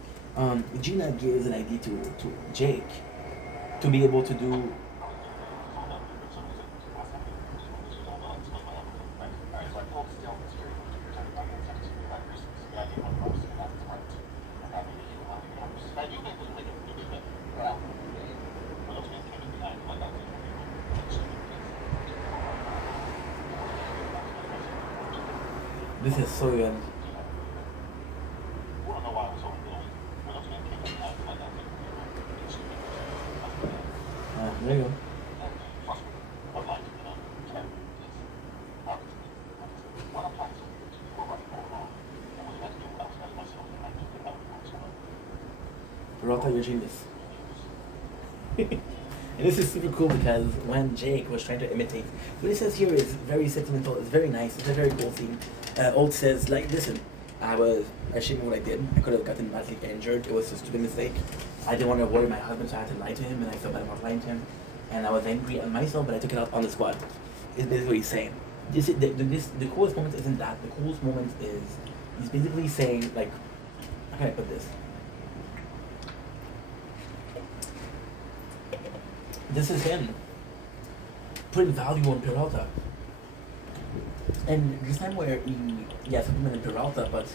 Gina gives an idea to Jake to be able to do. This is so good. There you go. Peralta, you're genius. And this is super cool because when Jake was trying to imitate, what it says here is very sentimental, it's very nice, it's a very cool scene. Old says, like, listen, I was ashamed of what I did. I could have gotten badly injured. It was a stupid mistake. I didn't want to worry my husband, so I had to lie to him, and I felt bad about lying to him. And I was angry at myself, but I took it out on the squad. Is basically what he's saying. This is the coolest moment isn't that. The coolest moment is he's basically saying, like, how can I put this? This is him putting value on Peralta. And this time where he implemented Peralta, but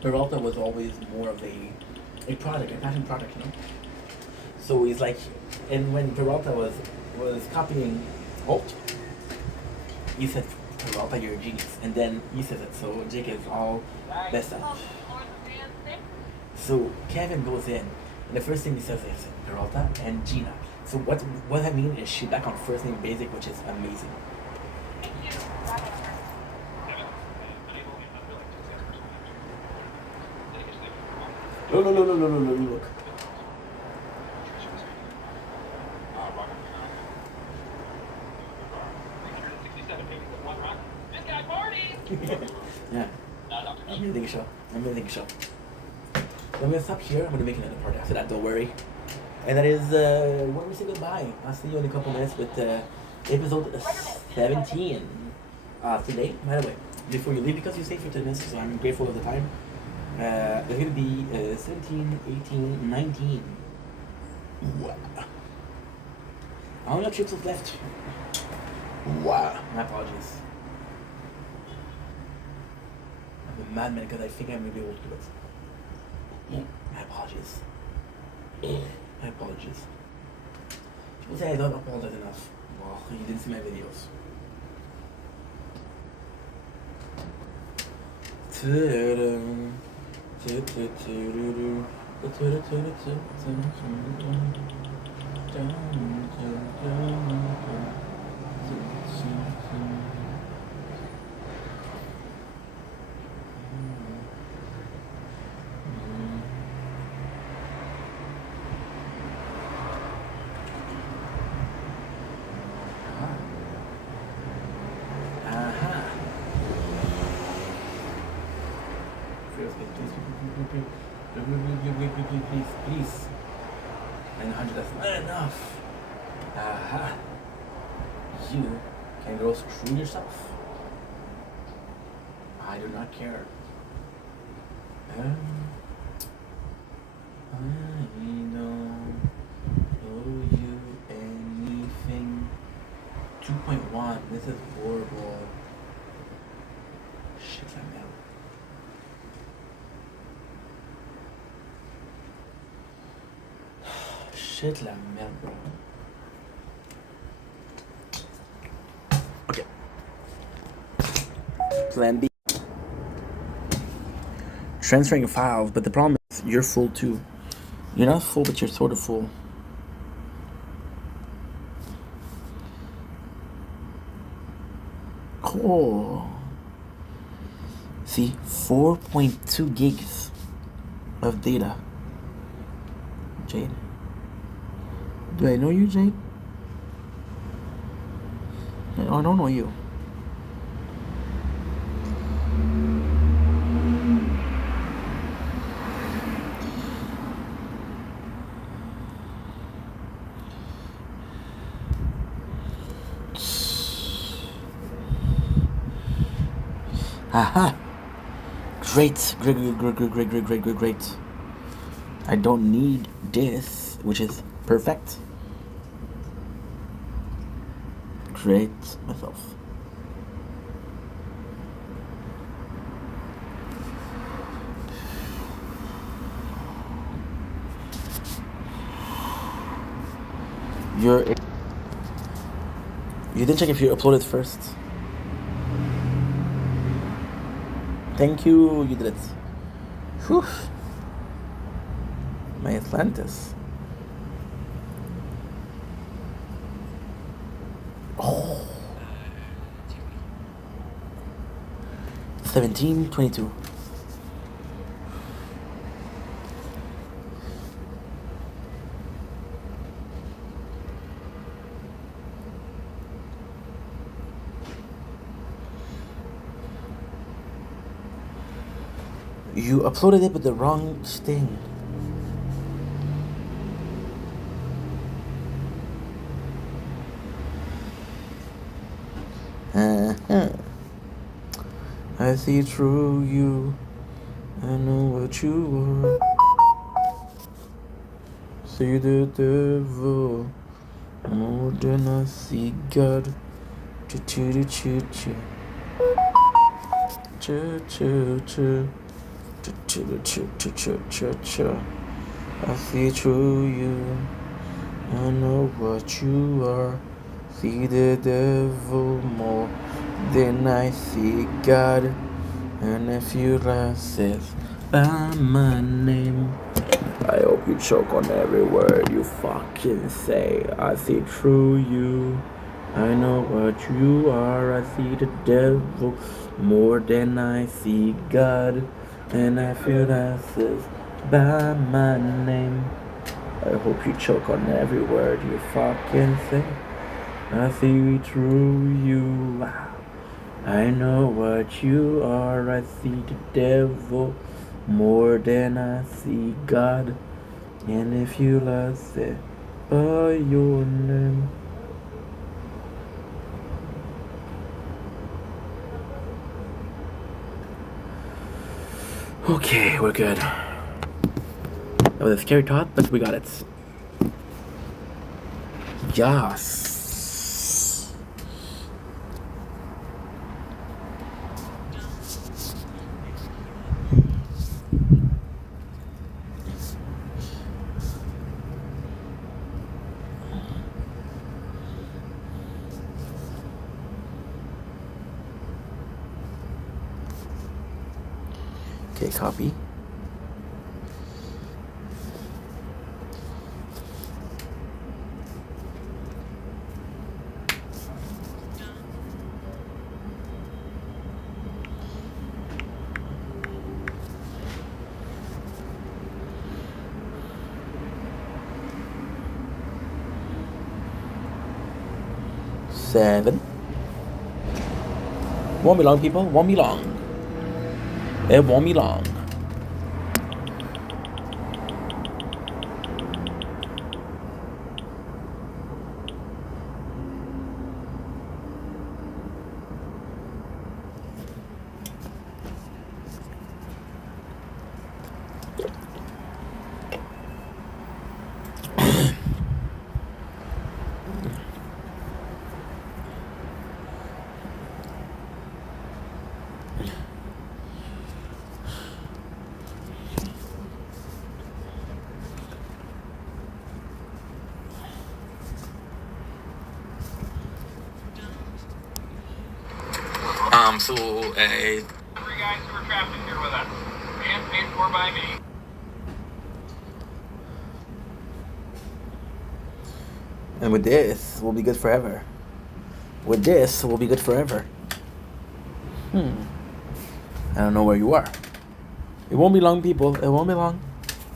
Peralta was always more of a product, a passion product, you know? So he's like, and when Peralta was copying Holt, he said, Peralta, you're a genius. And then he says it, so Jake is all messed up. So Kevin goes in, and the first thing he says is Peralta and Gina. So what I mean is she's back on first name basic, which is amazing. No, look. Yeah. Amazing show. Amazing show. I'm gonna stop here. I'm gonna make another part after that. Don't worry. And that is when we say goodbye. I'll see you in a couple minutes with episode 17. Today, by the way, before you leave, because you stayed for 10 minutes, so I'm grateful of the time. It's gonna be 17, 18, 19. Wow. I only have triples left. Wow. My apologies. I'm a madman because I think I'm gonna be able to do it. My apologies. My apologies. People say I don't apologize enough. Well, you didn't see my videos. Please. 900, that's not enough. Aha. You can go screw yourself. I do not care. I don't owe you anything. 2.1, this is horrible. Shit, I'm out. Shit la merde, bro. Okay. Plan B. Transferring files, but the problem is you're full too. You're not full, but you're sort of full. Cool. See, 4.2 gigs of data. Jade. Do I know you, Jade? I don't know you. Aha! Great. I don't need this, which is perfect. Create myself. You didn't check if you uploaded first. Thank you, you did it. Whew. My Atlantis. Oh. 1722. You uploaded it with the wrong thing. I see through you. I know what you are. See the devil more than I see God. Cha-cha-cha-cha. Cha-cha-cha. Cha-cha-cha-cha-cha-cha. I see through you. I know what you are. See the devil more than I see God. And if you says by my name, I hope you choke on every word you fucking say. I see through you. I know what you are. I see the devil more than I see God. And I feel that says by my name. I hope you choke on every word you fucking say. I see through you. I know what you are. I see the devil more than I see God. And if you lost it by your name. Okay, we're good. That was a scary thought, but we got it. Yes. Okay, copy. Seven. Won't be long, people. Won't be long. It won't be long. So three guys who were trapped in here with us, and paid for by me. And with this, we'll be good forever. With this, we'll be good forever. I don't know where you are. It won't be long, people. It won't be long.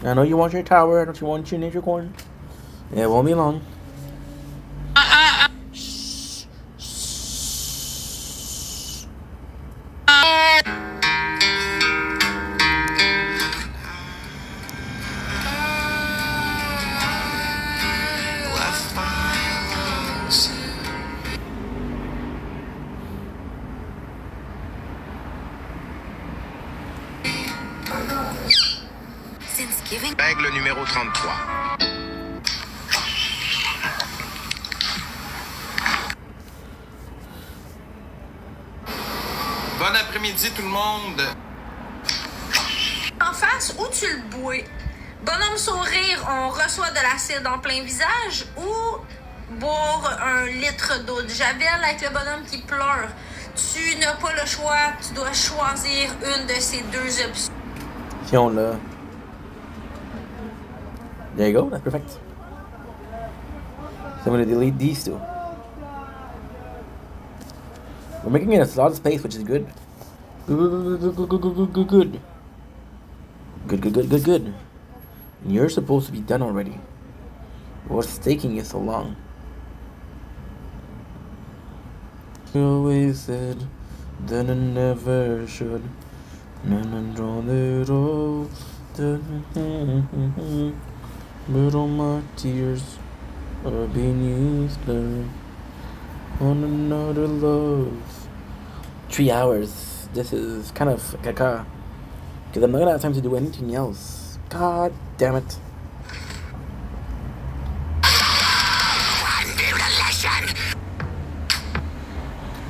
I know you want your tower. Don't you want your nature corn? It won't be long. Règle numéro 33. Bon après-midi tout le monde. En face ou tu le bois? Bonhomme sourire, on reçoit de l'acide en plein visage ou boire un litre d'eau de javel avec le bonhomme qui pleure? Tu n'as pas le choix, tu dois choisir une de ces deux options. Là. There you go, that's perfect. So I'm going to delete these two. We're making it a lot of space, which is good. Good. Good. And you're supposed to be done already. What's taking you so long? You always said that I never should. And I draw it all. But all my tears are being used on another love. 3 hours. This is kind of caca. Because I'm not gonna have time to do anything else. God damn it.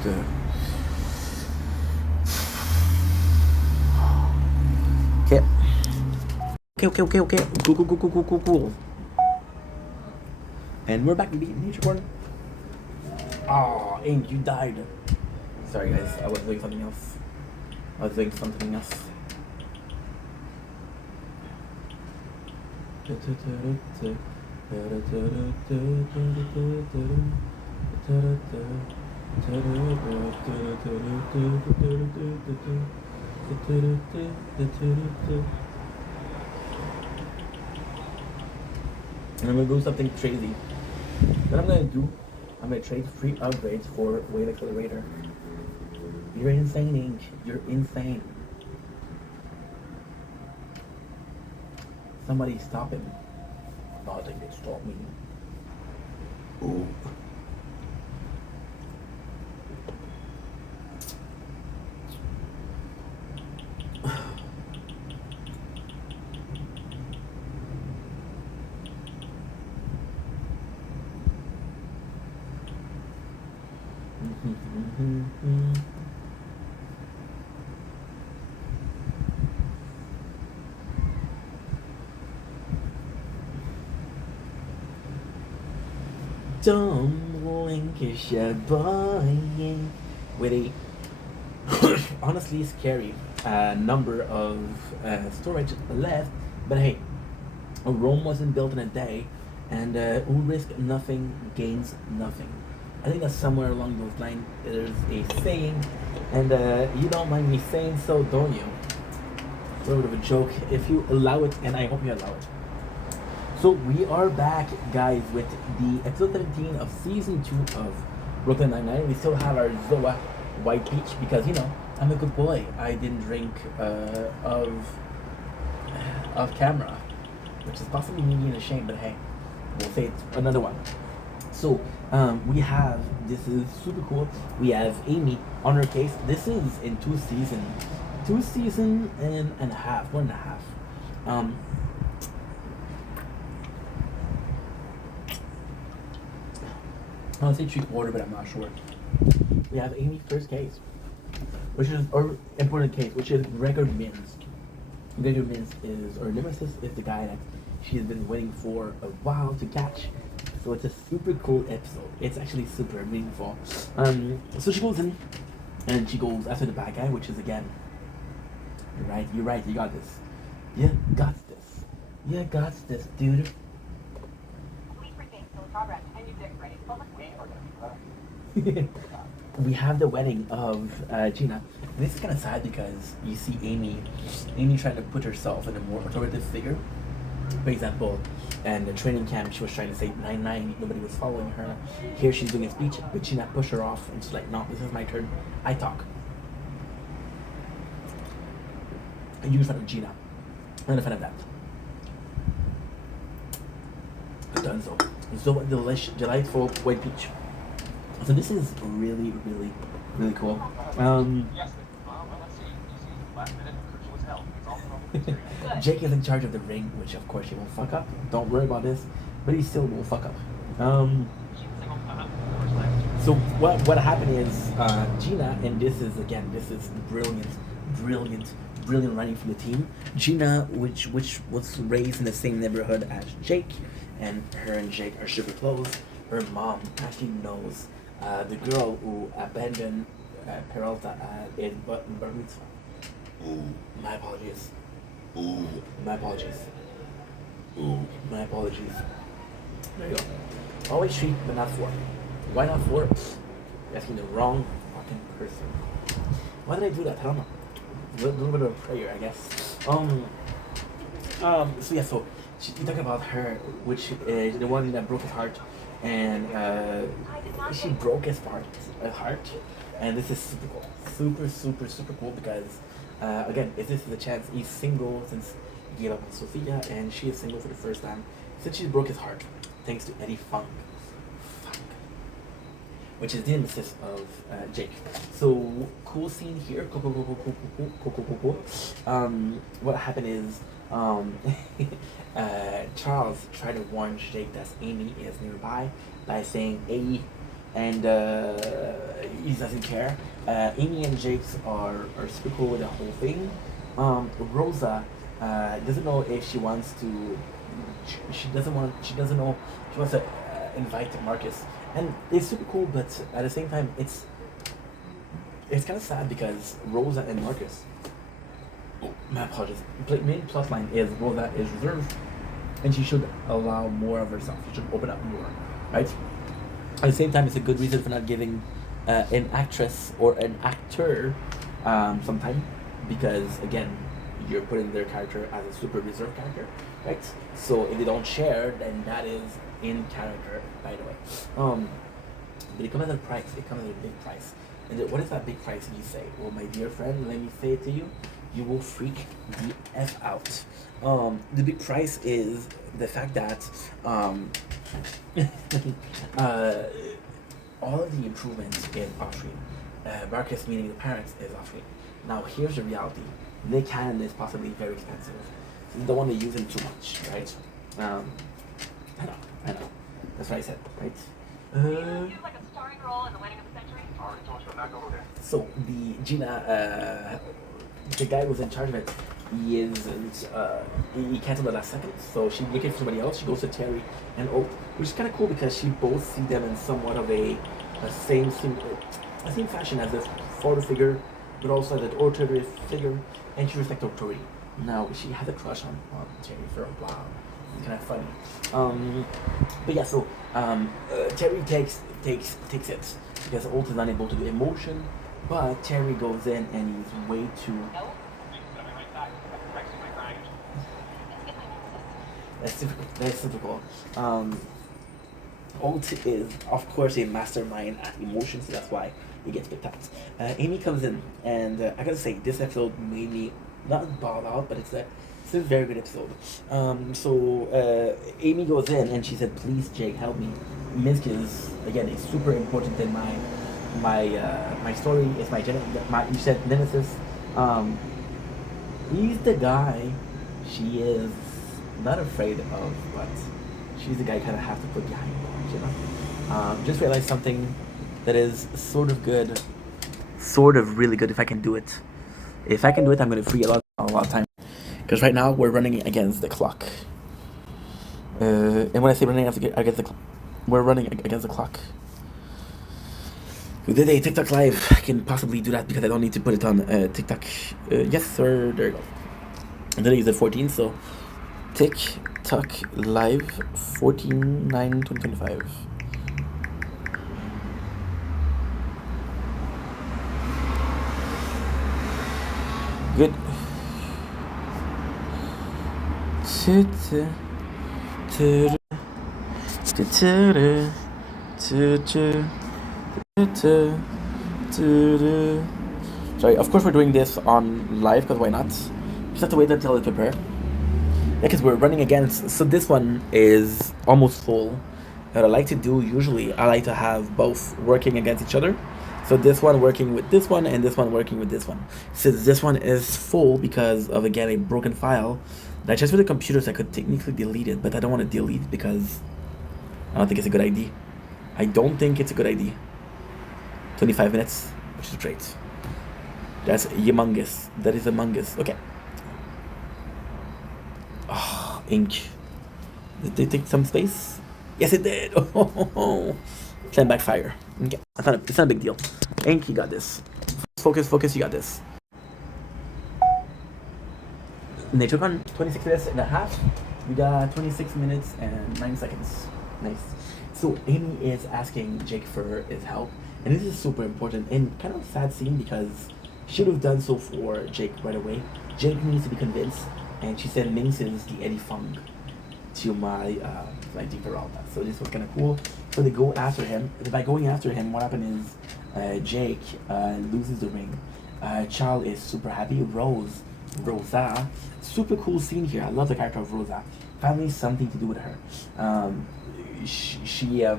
Okay. Cool. And we're back in Nature Corn. Oh, Ink, you died. Sorry, guys. I was doing something else. And I'm gonna do something crazy. What I'm gonna do, I'm gonna trade free upgrades for Wave Accelerator. You're insane, Ink. You're insane. Somebody stop him. Nothing can stop me. Ooh. Lancashire boy with a honestly scary number of storage left, but hey, Rome wasn't built in a day, and who risk nothing gains nothing. I think that's somewhere along those lines. There's a saying, and you don't mind me saying so, don't you? A little bit of a joke, if you allow it, and I hope you allow it. So we are back, guys, with the episode 17 of season 2 of Brooklyn Nine-Nine. We still have our Zoa White Peach because, you know, I'm a good boy. I didn't drink of camera, which is possibly me being ashamed, but hey, we'll say it's another one. So we have, this is super cool. We have Amy on her case. This is in 2 seasons and a half, 1.5. I want to say 3/4, but I'm not sure. We have Amy's first case, which is or important case, which is Gregor Mintz. Gregor Mintz is, or Nemesis is the guy that she's been waiting for a while to catch. So it's a super cool episode. It's actually super meaningful. So she goes in and she goes after the bad guy, which is again, you're right, you got this. You got this. You got this, dude. We have the wedding of Gina. This is kind of sad because you see Amy trying to put herself in a more authoritative figure. For example, in the training camp, she was trying to say 9-9, nobody was following her. Here she's doing a speech, but Gina pushed her off and she's like, no, this is my turn. I talk. And you in front of Gina. I'm in front of that. Done so. So delicious, delightful white peach. So this is really, really, really cool. Jake is in charge of the ring, which of course he won't fuck up. Don't worry about this, but he still will fuck up. So what happened is Gina, and this is brilliant running from the team. Gina, which was raised in the same neighborhood as Jake, and her and Jake are super close. Her mom actually knows the girl who abandoned Peralta in Bar Mitzvah. Ooh, my apologies. Ooh, my apologies. Ooh, my apologies. There you go. Always 3, but not 4. Why not 4? You're asking the wrong fucking person. Why did I do that? I don't know. A little bit of a prayer, I guess. So yeah, so you talk about her, which is the one that broke his heart, and she broke his heart, and this is super cool, super cool because again, this is a chance. He's single since he gave up on Sophia, and she is single for the first time since she broke his heart, thanks to Eddie Funk, which is the nemesis of Jake. So cool scene here. Cool. What happened is Charles tried to warn Jake that Amy is nearby by saying "Hey," and he doesn't care. Amy and Jake are super cool with the whole thing. Rosa doesn't know if she wants to. She doesn't know. She wants to invite Marcus, and it's super cool. But at the same time, it's kind of sad because Rosa and Marcus. Oh, my apologies. Main plot line is Rosa is reserved, and she should allow more of herself. She should open up more, right? At the same time, it's a good reason for not giving an actress or an actor some time, because again, you're putting their character as a super reserved character, right? So if they don't share, then that is in character, by the way. But it comes at a price. It comes at a big price. And then what is that big price you say? Well, my dear friend, let me say it to you. You will freak the F out. The big price is the fact that all of the improvements in offering, Marcus meaning the parents is offering. Now here's the reality. Nick Cannon is possibly very expensive. So you don't want to use him too much, right? I know. That's what I said, right? Like a starring role in the wedding of the century. Already told you I'm not going there. So the Gina, the guy who's in charge of it, he isn't. He canceled the last second, so she's looking for somebody else. She goes to Terry and Oak, which is kind of cool because she both see them in somewhat of a same fashion as this father figure, but also as an authoritative figure, and she respects authority. Now she has a crush on Terry for a while. It's kind of funny. But yeah, so Terry takes it because Oak is unable to do emotion, but Terry goes in and he's way too. That's difficult. Alt is, of course, a mastermind at emotion, so that's why he gets picked out. Amy comes in, and I gotta say, this episode made me not ball out, but it's a very good episode. So Amy goes in, and she said, "Please, Jake, help me. Minsk is super important in my story. It's you said Nemesis. He's the guy she is not afraid of, but she's the guy you kind of have to put behind bars, you know. Just realized something that is sort of good, sort of really good. If I can do it, I'm going to free a lot of time. Because right now we're running against the clock. And when I say running against the clock, we're running against the clock. We did a TikTok live. I can possibly do that because I don't need to put it on TikTok. Yes, sir. There you go. And today is the 14th, so TikTok live 14/9/2025. Good. Sorry, of course we're doing this on live because why not? Just have to wait until it's prepared. Yeah, because we're running against. So this one is almost full. What I like to do usually, I like to have both working against each other. So this one working with this one and this one working with this one. Since this one is full because of again a broken file, that just for the computers I could technically delete it, but I don't want to delete it because I don't think it's a good idea. I don't think it's a good idea. 25 minutes, which is great. That's humongous. That is humongous. Okay. Oh, ink. Did they take some space? Yes, it did. Oh, can backfire. Okay, it's not a big deal. Ink, you got this. Focus, you got this. And they took on 26 minutes and a half. We got 26 minutes and 9 seconds. Nice. So Amy is asking Jake for his help, and this is super important and kind of a sad scene because she should have done so for Jake right away. Jake needs to be convinced, and she said Minx is the Eddie Funk to my Jake Peralta. So this was kind of cool. So they go after him. By going after him, what happened is Jake loses the ring. Charles is super happy. Rosa, super cool scene here. I love the character of Rosa. Finally, something to do with her. She has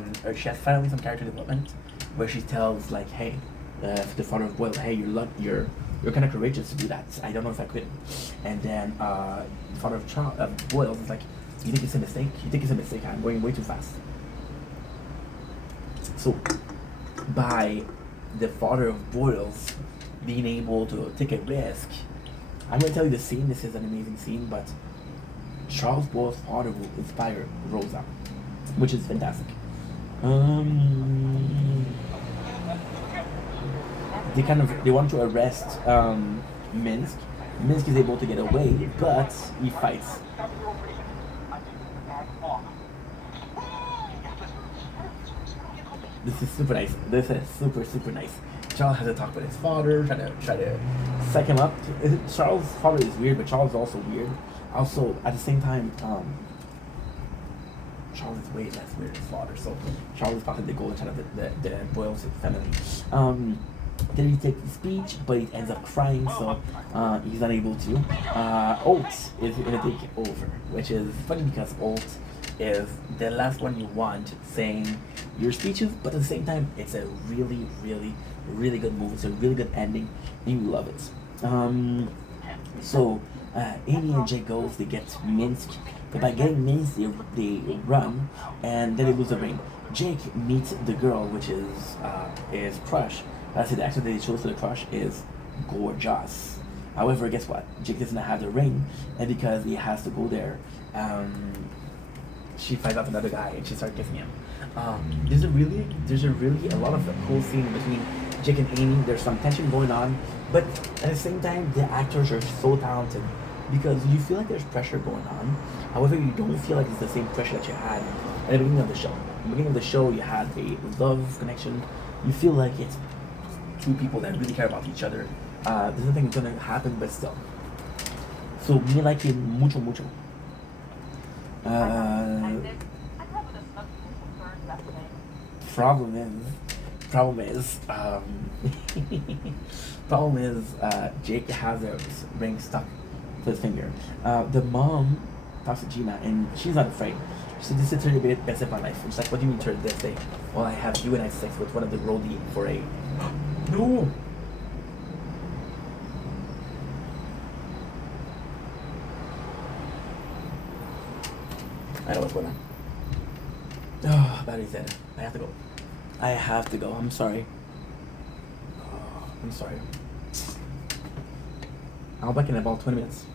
finally some character development where she tells like, hey, the father of Boyle, hey, you're kind of courageous to do that. I don't know if I could. And then the father of Boyle is like, you think it's a mistake? I'm going way too fast. So by the father of Boyle's being able to take a risk, I'm going to tell you the scene. This is an amazing scene, but Charles Boyle's father will inspire Rosa, which is fantastic. They want to arrest Minsk. Minsk is able to get away, but he fights. This is super nice. This is super nice. Charles has a talk with his father, try to psych him up. Charles' father is weird, but Charles is also weird. Also, at the same time, Charles is way less weird than his father, so Charles is possibly the golden child of the Boyles family. Then he takes the speech, but he ends up crying, so he's not able to. Alt is gonna take over, which is funny because Alt is the last one you want saying your speeches, but at the same time, it's a really, really, really good movie. It's a really good ending, and you love it. So Amy and Jake goes, they get Minsk, but by getting Minsk, they run, and then they lose the ring. Jake meets the girl, which is Crush. That's it. The actor that they chose for the Crush is gorgeous. However, guess what? Jake doesn't have the ring, and because he has to go there, she finds out another guy, and she starts kissing him. There's a really a lot of cool scene between Jake and Amy. There's some tension going on, but at the same time, the actors are so talented because you feel like there's pressure going on. However, you don't feel like it's the same pressure that you had at the beginning of the show. At the beginning of the show, you had a love connection. You feel like it's two people that really care about each other. There's nothing gonna happen, but still. So me like it mucho. Problem is, Jake has a ring stuck to his finger. The mom talks to Gina, and she's not afraid. She said, "This is her best of my life." She's like, "What do you mean to her this day?" "Well, I have you and I had sex with one of the roadie for a..." No! I know what's going on. Oh, battery's dead. I have to go. I'm sorry. I'm sorry. I'll be back in about 20 minutes.